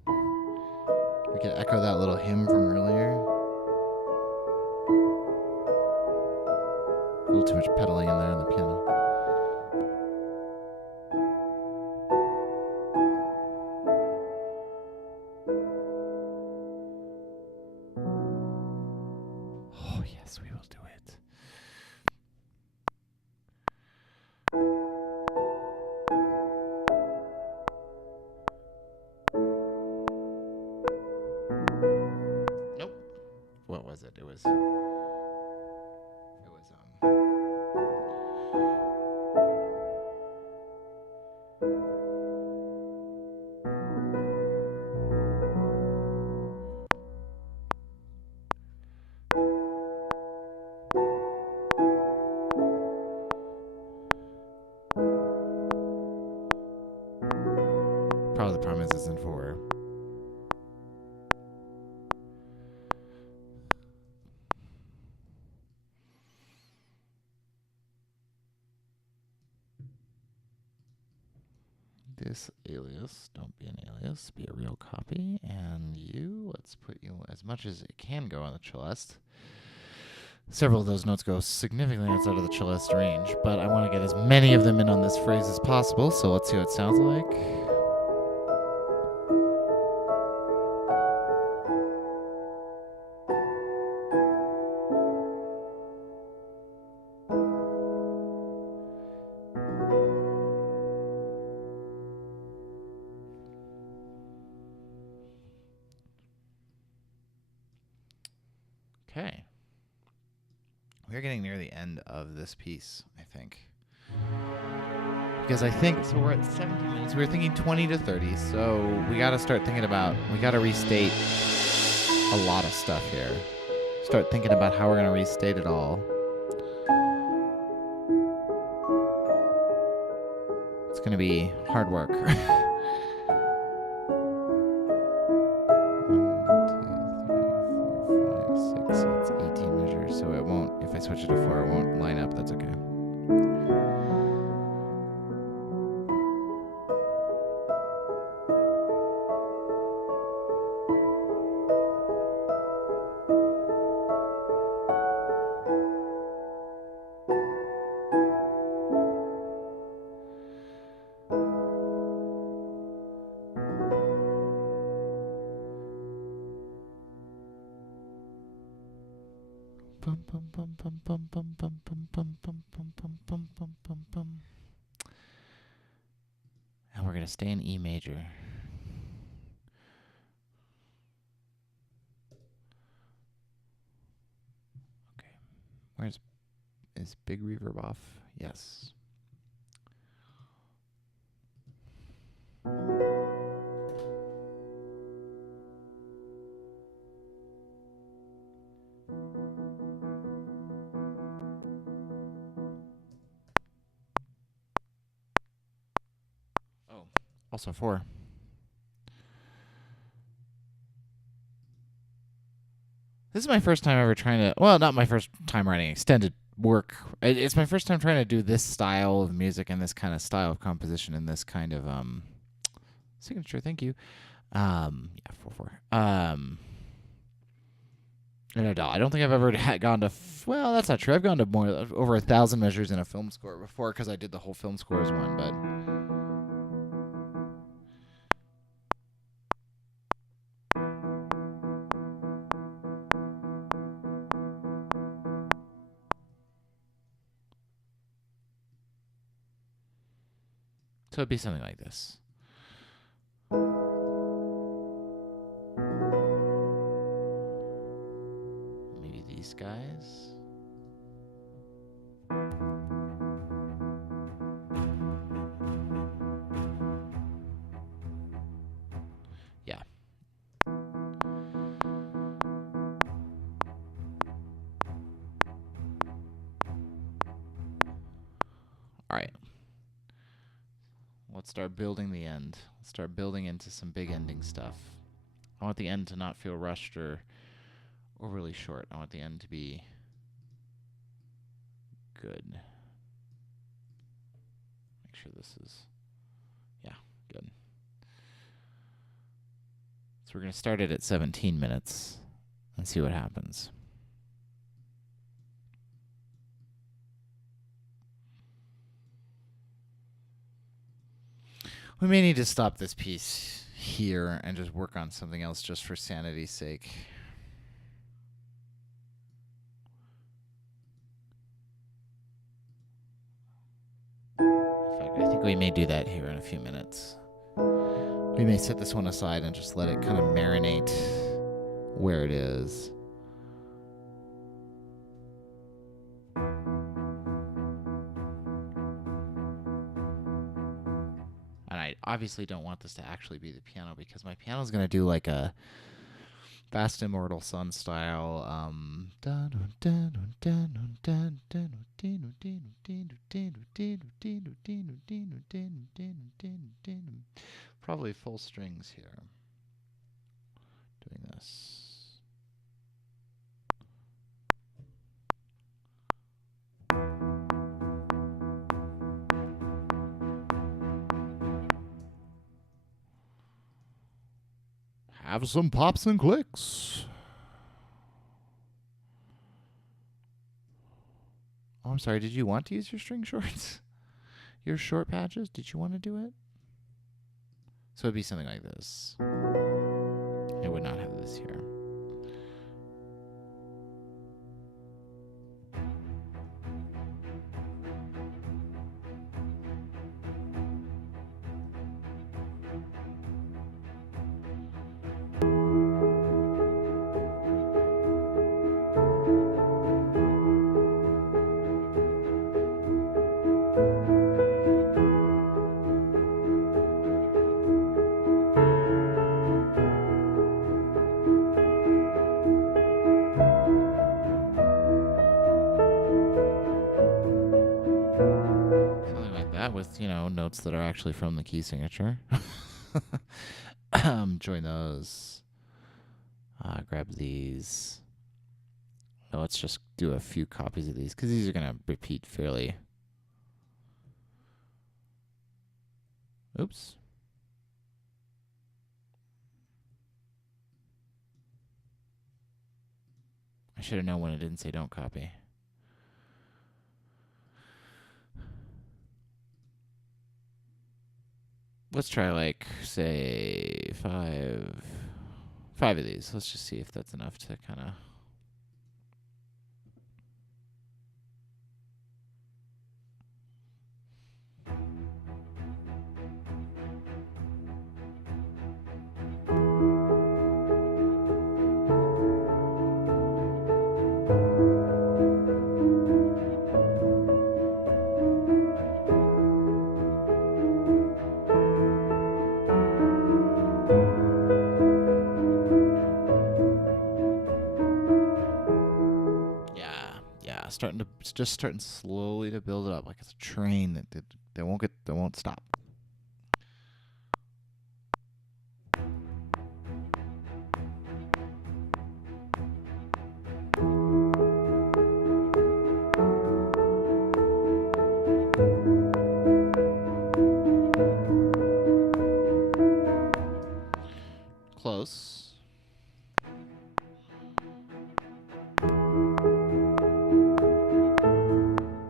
We could echo that little hymn from earlier. A little too much pedaling in there on the piano. Oh, yes, we will do it. Nope. What was it? It was probably the problem is it's in 4. This alias, don't be an alias, be a real copy. And you, let's put you as much as it can go on the celeste. Several of those notes go significantly outside of the celeste range, but I want to get as many of them in on this phrase as possible, so let's see what it sounds like. Okay. We're getting near the end of this piece, I think. Because I think, so we're at 17 minutes. We were thinking 20 to 30, so we got to start thinking about, we got to restate a lot of stuff here. Start thinking about how we're going to restate it all. It's going to be hard work. 1, 2, 3, 4, 5, 6. So it's 18 measures, so it won't, if I switch it to 4, it won't line up. That's okay. And we're going to stay in E major. Okay. Is big reverb off? Yes. Oh, also 4. This is my first time ever trying to, well, not my first time writing extended work. It's my first time trying to do this style of music and this kind of style of composition and this kind of signature. Thank you. Yeah, 4/4. No, I don't think I've ever gone to. Well, that's not true. I've gone to over 1,000 measures in a film score before because I did the whole film score as one. But so it'd be something like this. Maybe these guys. Yeah. All right. Let's start building the end. Let's start building into some big ending stuff. I want the end to not feel rushed or overly short. I want the end to be good. Make sure this is, yeah, good. So we're going to start it at 17 minutes and see what happens. We may need to stop this piece here and just work on something else just for sanity's sake. In fact, I think we may do that here in a few minutes. We may set this one aside and just let it kind of marinate where it is. And I obviously don't want this to actually be the piano because my piano is going to do like a Fast Immortal Sun style probably full strings here. Doing this. Have some pops and clicks. Oh, I'm sorry. Did you want to use your string shorts? Your short patches? Did you want to do it? So it'd be something like this. It would not have this here. With, notes that are actually from the key signature. Join those. Grab these. Oh, let's just do a few copies of these because these are going to repeat fairly. Oops. I should have known when it didn't say don't copy. Let's try, say, 5 of these. Let's just see if that's enough to kind of... starting slowly to build it up, like it's a train that won't stop. Close.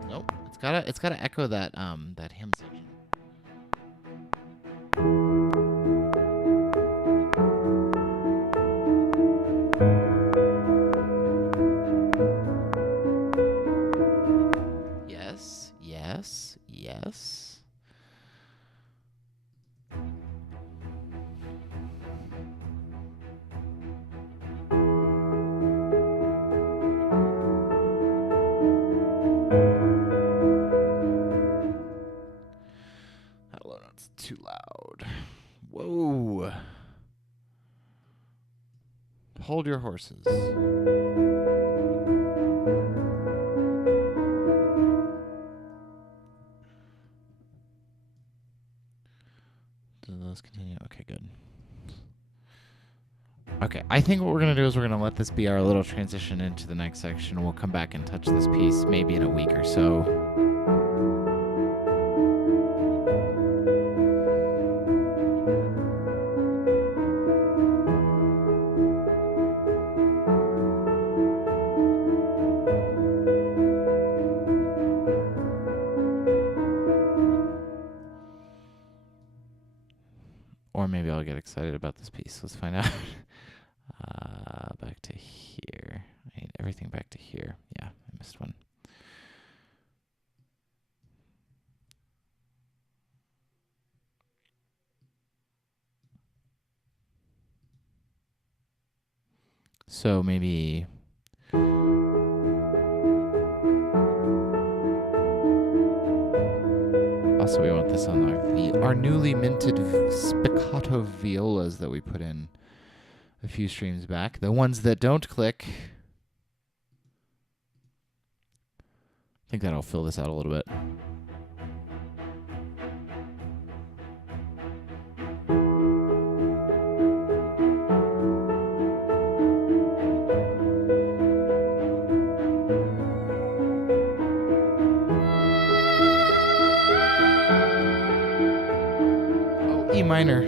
Nope. It's gotta echo that that hymn section. Yes, yes, yes. Hello, that's too loud. Whoa. Hold your horses. Let's continue. Okay, good. Okay, I think what we're going to do is we're going to let this be our little transition into the next section. We'll come back and touch this piece maybe in a week or so. Or maybe I'll get excited about this piece. Let's find out. Back to here. I need everything back to here. Yeah, I missed one. So maybe... Also, we want this on our newly minted spiccato violas that we put in a few streams back. The ones that don't click. I think that'll fill this out a little bit. Oh, E minor.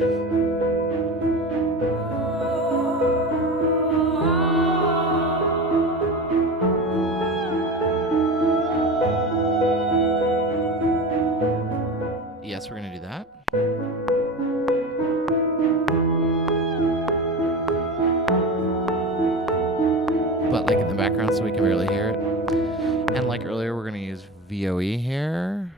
Yes, we're going to do that. But like in the background so we can barely hear it. And like earlier, we're going to use VOE here.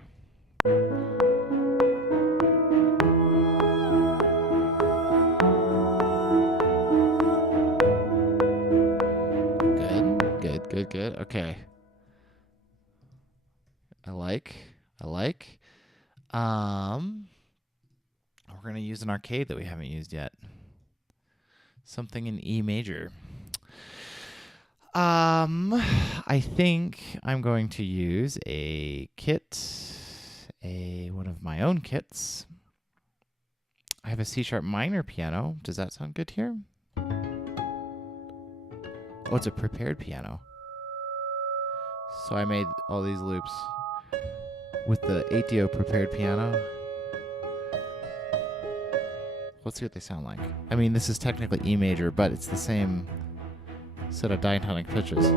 Good. Okay. I like. We're going to use an arcade that we haven't used yet. Something in E major. I think I'm going to use a kit, one of my own kits. I have a C sharp minor piano. Does that sound good here? Oh, it's a prepared piano. So I made all these loops with the ATO prepared piano. Let's see what they sound like. I mean, this is technically E major, but it's the same set of diatonic pitches.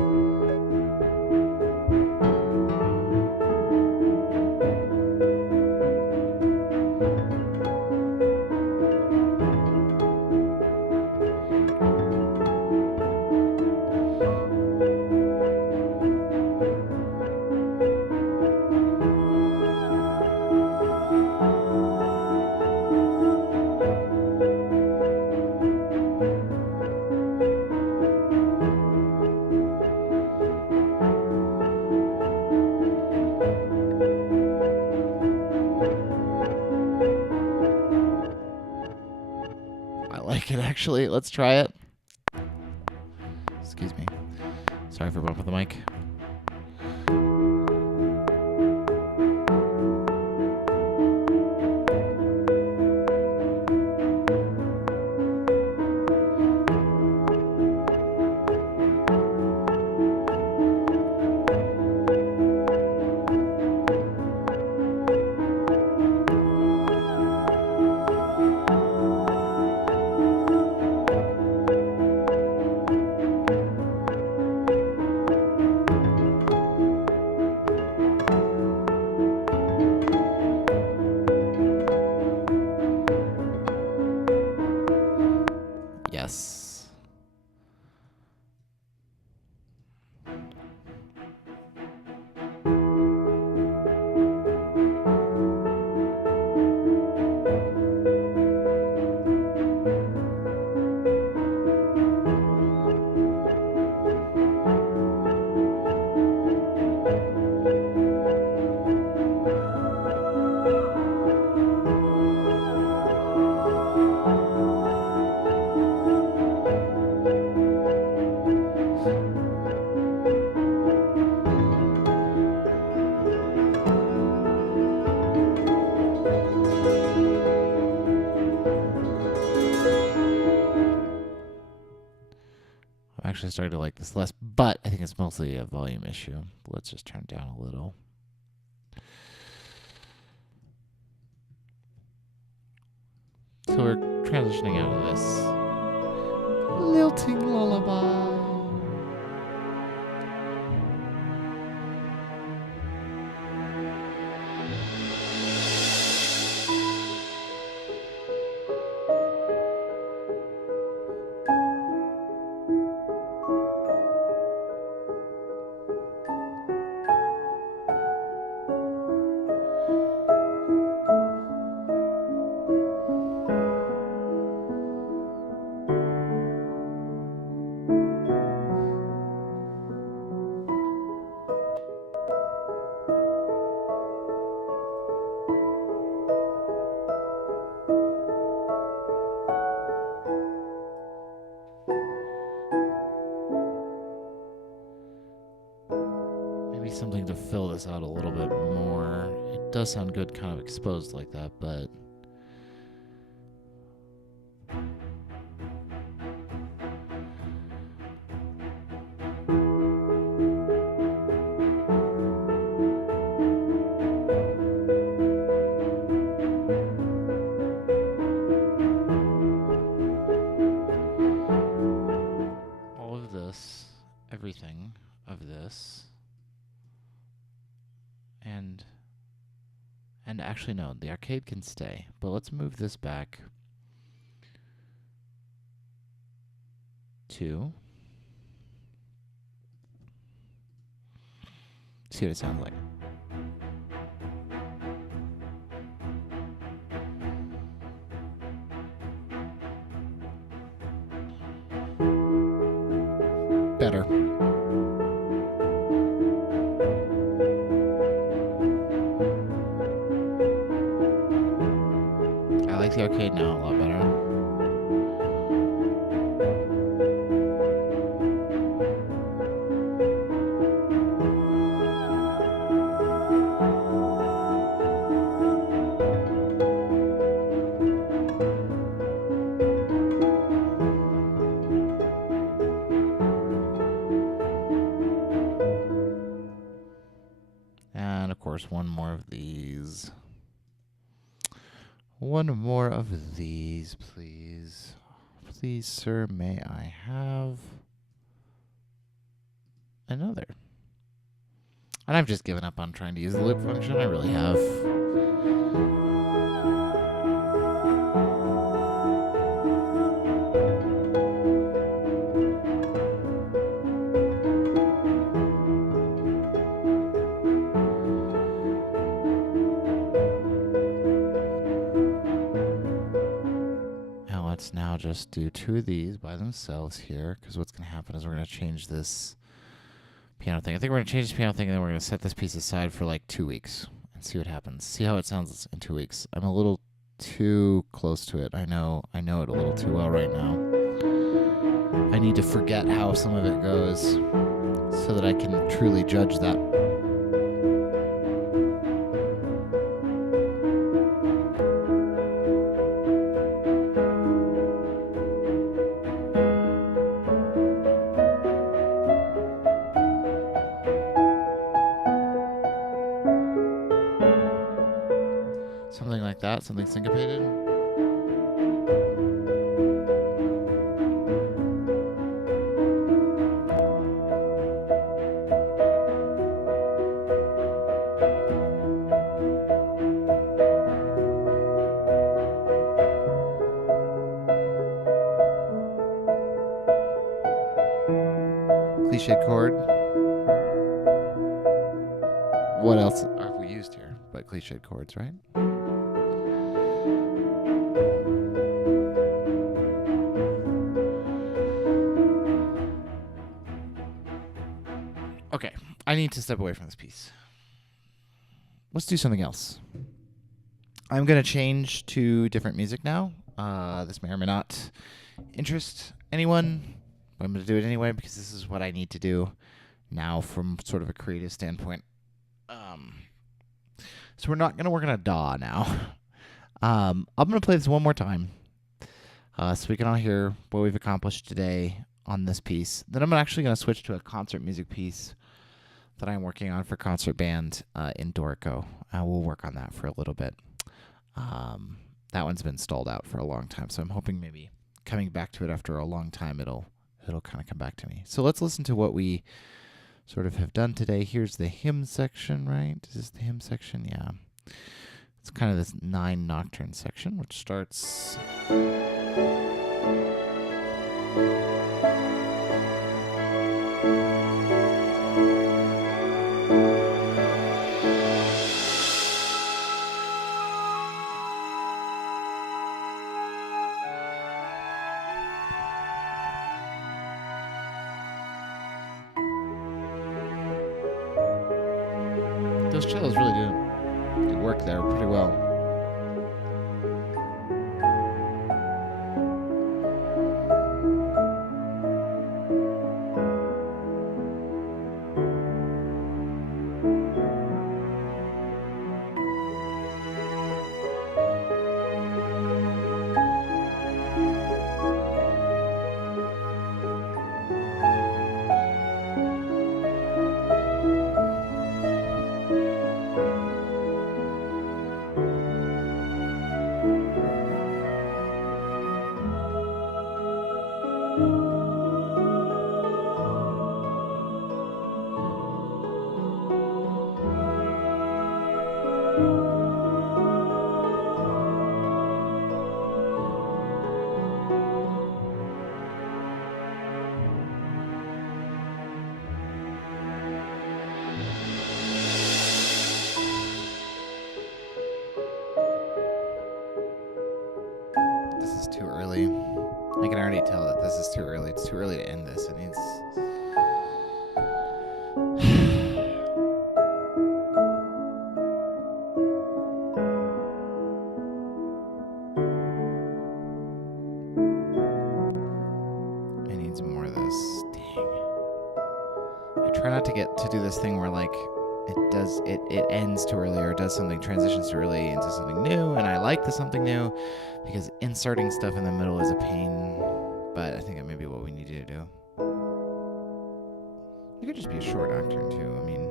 Actually, let's try it. Excuse me. Sorry for bumping the mic. actually starting to like this less, but I think it's mostly a volume issue. Let's just turn it down a little. So we're transitioning out of this lilting lullaby. Something to fill this out a little bit more. It does sound good kind of exposed like that, but all of this, everything of this, and actually no, the arcade can stay, but let's move this back to see what it sounds like. Better. I like the arcade now a lot better. And of course, one more of these. One more of these, please. Please, sir, may I have another? And I've just given up on trying to use the loop function. I really have. Let's now just do two of these by themselves here, because what's going to happen is we're going to change this piano thing. I think we're going to change this piano thing, and then we're going to set this piece aside for like 2 weeks and see what happens. See how it sounds in 2 weeks. I'm a little too close to it. I know it a little too well right now. I need to forget how some of it goes so that I can truly judge that. Something like that, something syncopated. Cliched chord. What else have we used here but cliched chords, right? Okay, I need to step away from this piece. Let's do something else. I'm going to change to different music now. This may or may not interest anyone, but I'm going to do it anyway because this is what I need to do now from sort of a creative standpoint. So we're not going to work on a DAW now. I'm going to play this one more time so we can all hear what we've accomplished today on this piece. Then I'm actually going to switch to a concert music piece that I'm working on for concert band in Dorico. We'll work on that for a little bit. That one's been stalled out for a long time, so I'm hoping maybe coming back to it after a long time, it'll kind of come back to me. So let's listen to what we sort of have done today. Here's the hymn section, right? Is this the hymn section? Yeah. It's kind of this 9 nocturne section, which starts... Those cellos really do work there pretty well. Too early. I can already tell that this is too early. It's too early to end this. It needs... it needs more of this. Dang. I try not to get to do this thing where like it ends too early or it does something, transitions too early into something new, and I like the something new because inserting stuff in the middle is a pain, but I think that may be what we need to do. It could just be a short nocturne too, I mean...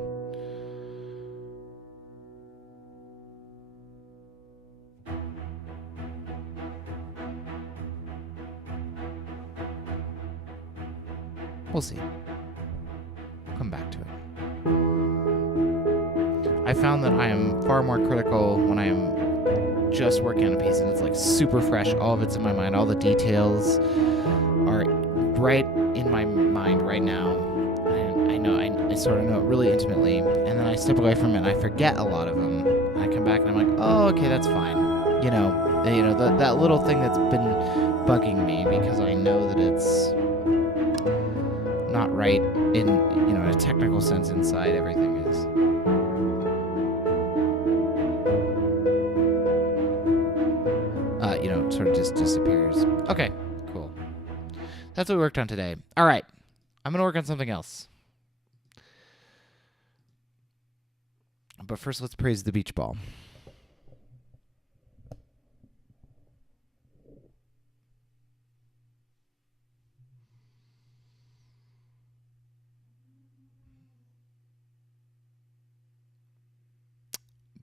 we'll see. Come back to it. I found that I am far more critical when I am just working on a piece and it's like super fresh. All of it's in my mind. All the details are right in my mind right now. I sort of know it really intimately. And then I step away from it and I forget a lot of them. And I come back and I'm like, oh, okay, that's fine. That little thing that's been bugging me because I know that it's not right in a technical sense inside everything is. Sort of just disappears. Okay, cool. That's what we worked on today. All right, I'm going to work on something else. But first, let's praise the beach ball.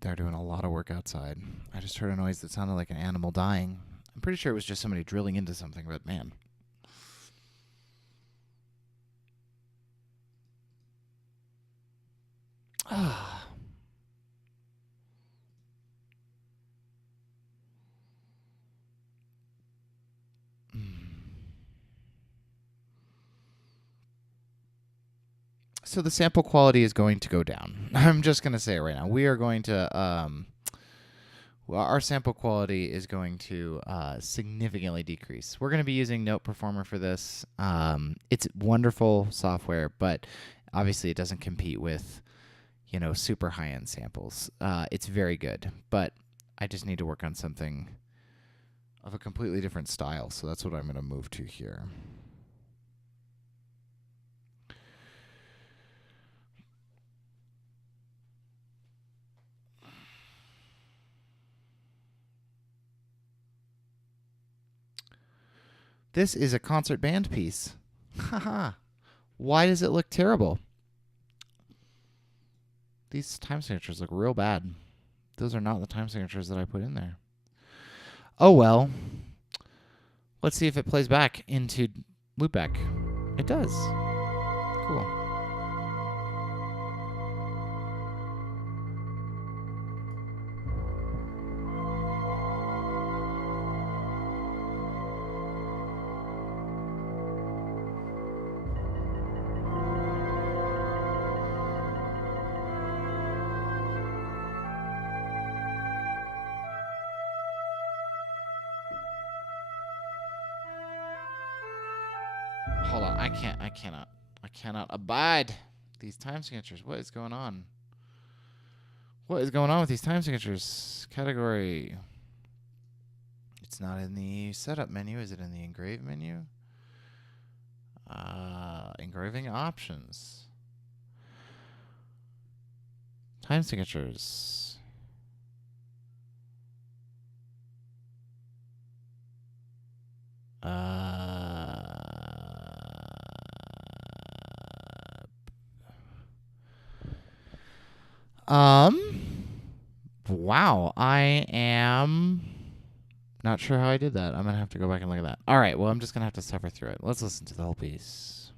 They're doing a lot of work outside. I just heard a noise that sounded like an animal dying. I'm pretty sure it was just somebody drilling into something, but man. So the sample quality is going to go down. I'm just going to say it right now. We are going to... our sample quality is going to significantly decrease. We're going to be using Note Performer for this. It's wonderful software, but obviously it doesn't compete with, super high-end samples. It's very good, but I just need to work on something of a completely different style, so that's what I'm going to move to here. This is a concert band piece Haha. Why does it look terrible? These time signatures look real bad. Those are not the time signatures that I put in there. Oh well. Let's see if it plays back into loopback. It does. Cool. Hold on, I cannot abide these time signatures. What is going on? What is going on with these time signatures? Category. It's not in the setup menu. Is it in the engrave menu? Engraving options. Time signatures. Wow, I am not sure how I did that. I'm going to have to go back and look at that. All right, well, I'm just going to have to suffer through it. Let's listen to the whole piece.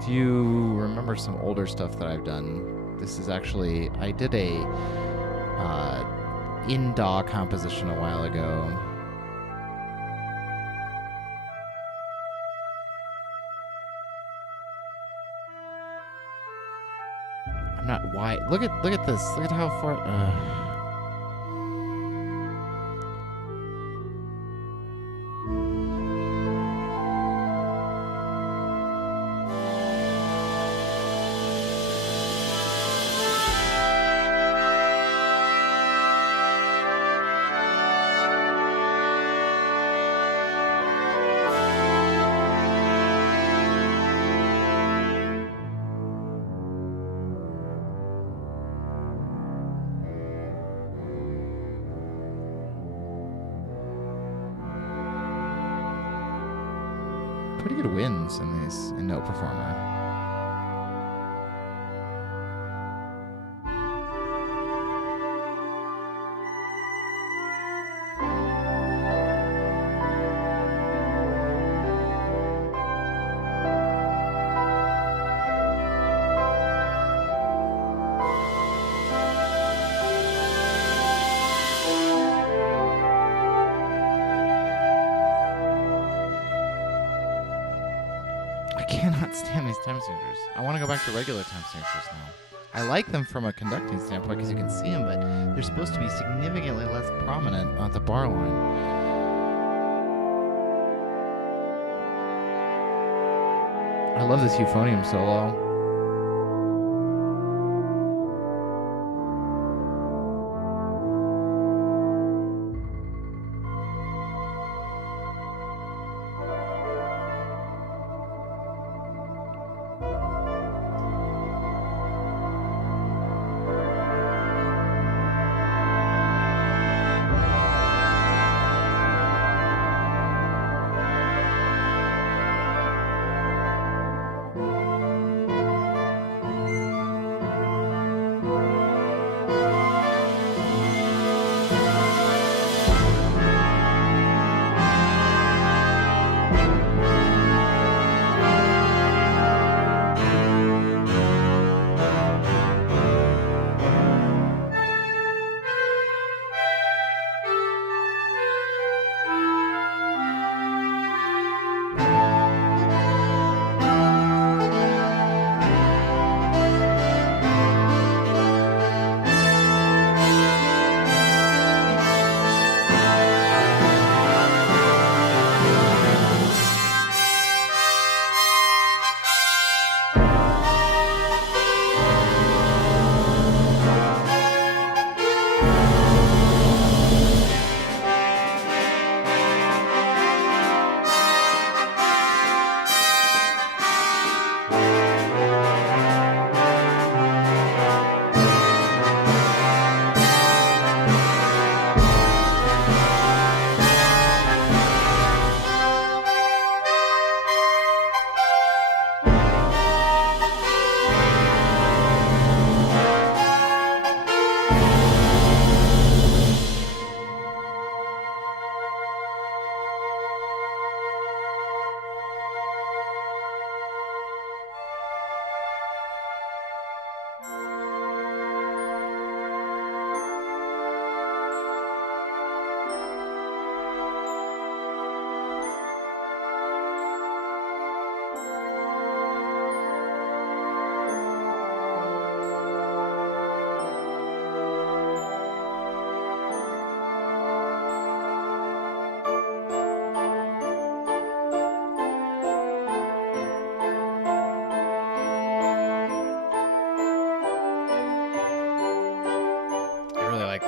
If you remember some older stuff that I've done, this is actually, I did a in DAW composition a while ago. I'm not why. Look at this. Look at how far. Pretty good wins in these in Note Performer. I cannot stand these time signatures. I want to go back to regular time signatures now. I like them from a conducting standpoint because you can see them, but they're supposed to be significantly less prominent on the bar line. I love this euphonium solo.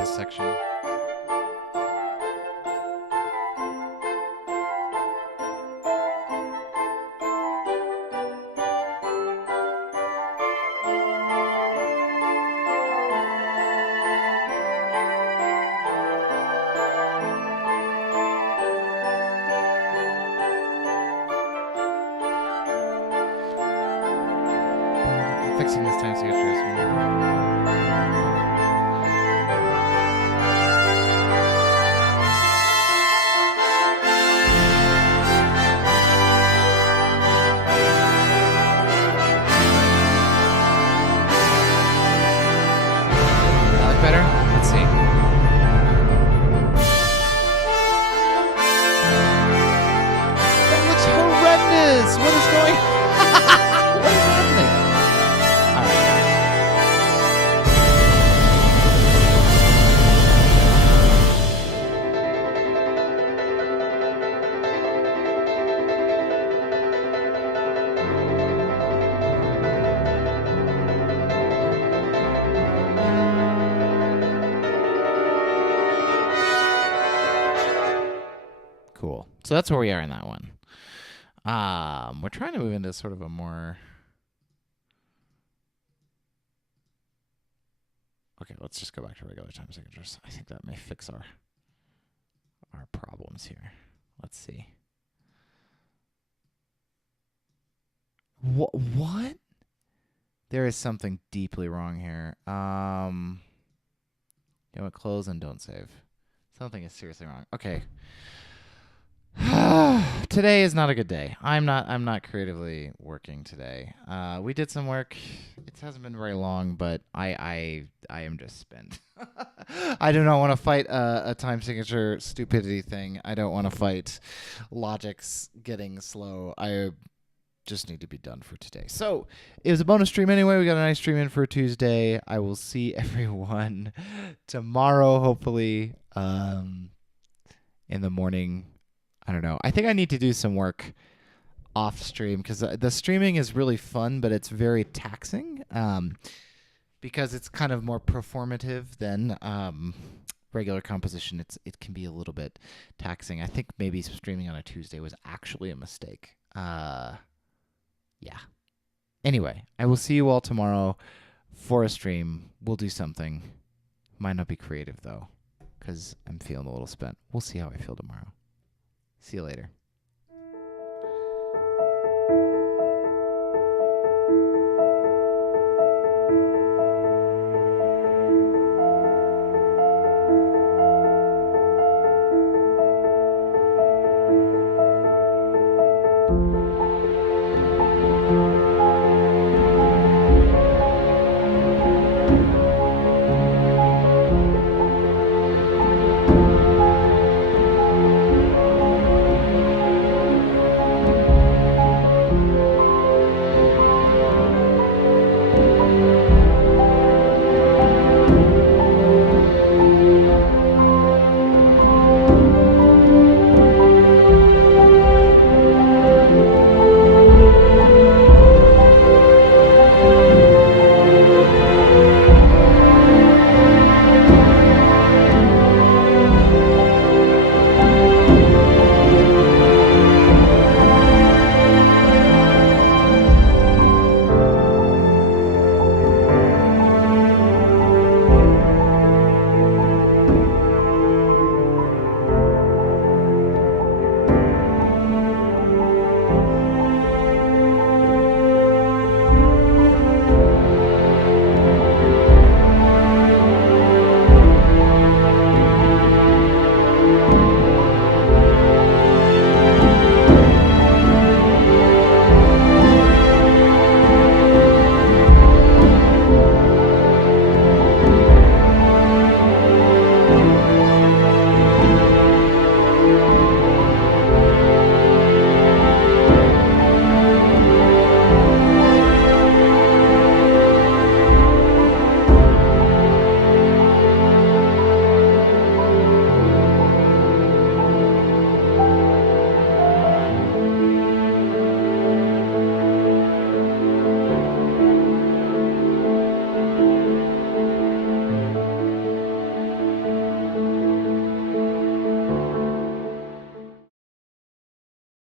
this section. Fixing this time signature. That look better? Let's see. That looks horrendous. What is going? What is happening? All right. Cool. So that's where we are in that one. We're trying to move into sort of a more. Okay, let's just go back to regular time signatures. I think that may fix our problems here. Let's see. What? There is something deeply wrong here. You know what? Close and don't save. Something is seriously wrong. Okay. Today is not a good day. I'm not creatively working today. We did some work. It hasn't been very long, but I am just spent. I do not want to fight a time signature stupidity thing. I don't want to fight logic's getting slow. I just need to be done for today. So it was a bonus stream anyway. We got a nice stream in for Tuesday. I will see everyone tomorrow, hopefully, in the morning. I don't know. I think I need to do some work off stream because the streaming is really fun, but it's very taxing because it's kind of more performative than regular composition. It can be a little bit taxing. I think maybe streaming on a Tuesday was actually a mistake. Yeah. Anyway, I will see you all tomorrow for a stream. We'll do something. Might not be creative though because I'm feeling a little spent. We'll see how I feel tomorrow. See you later.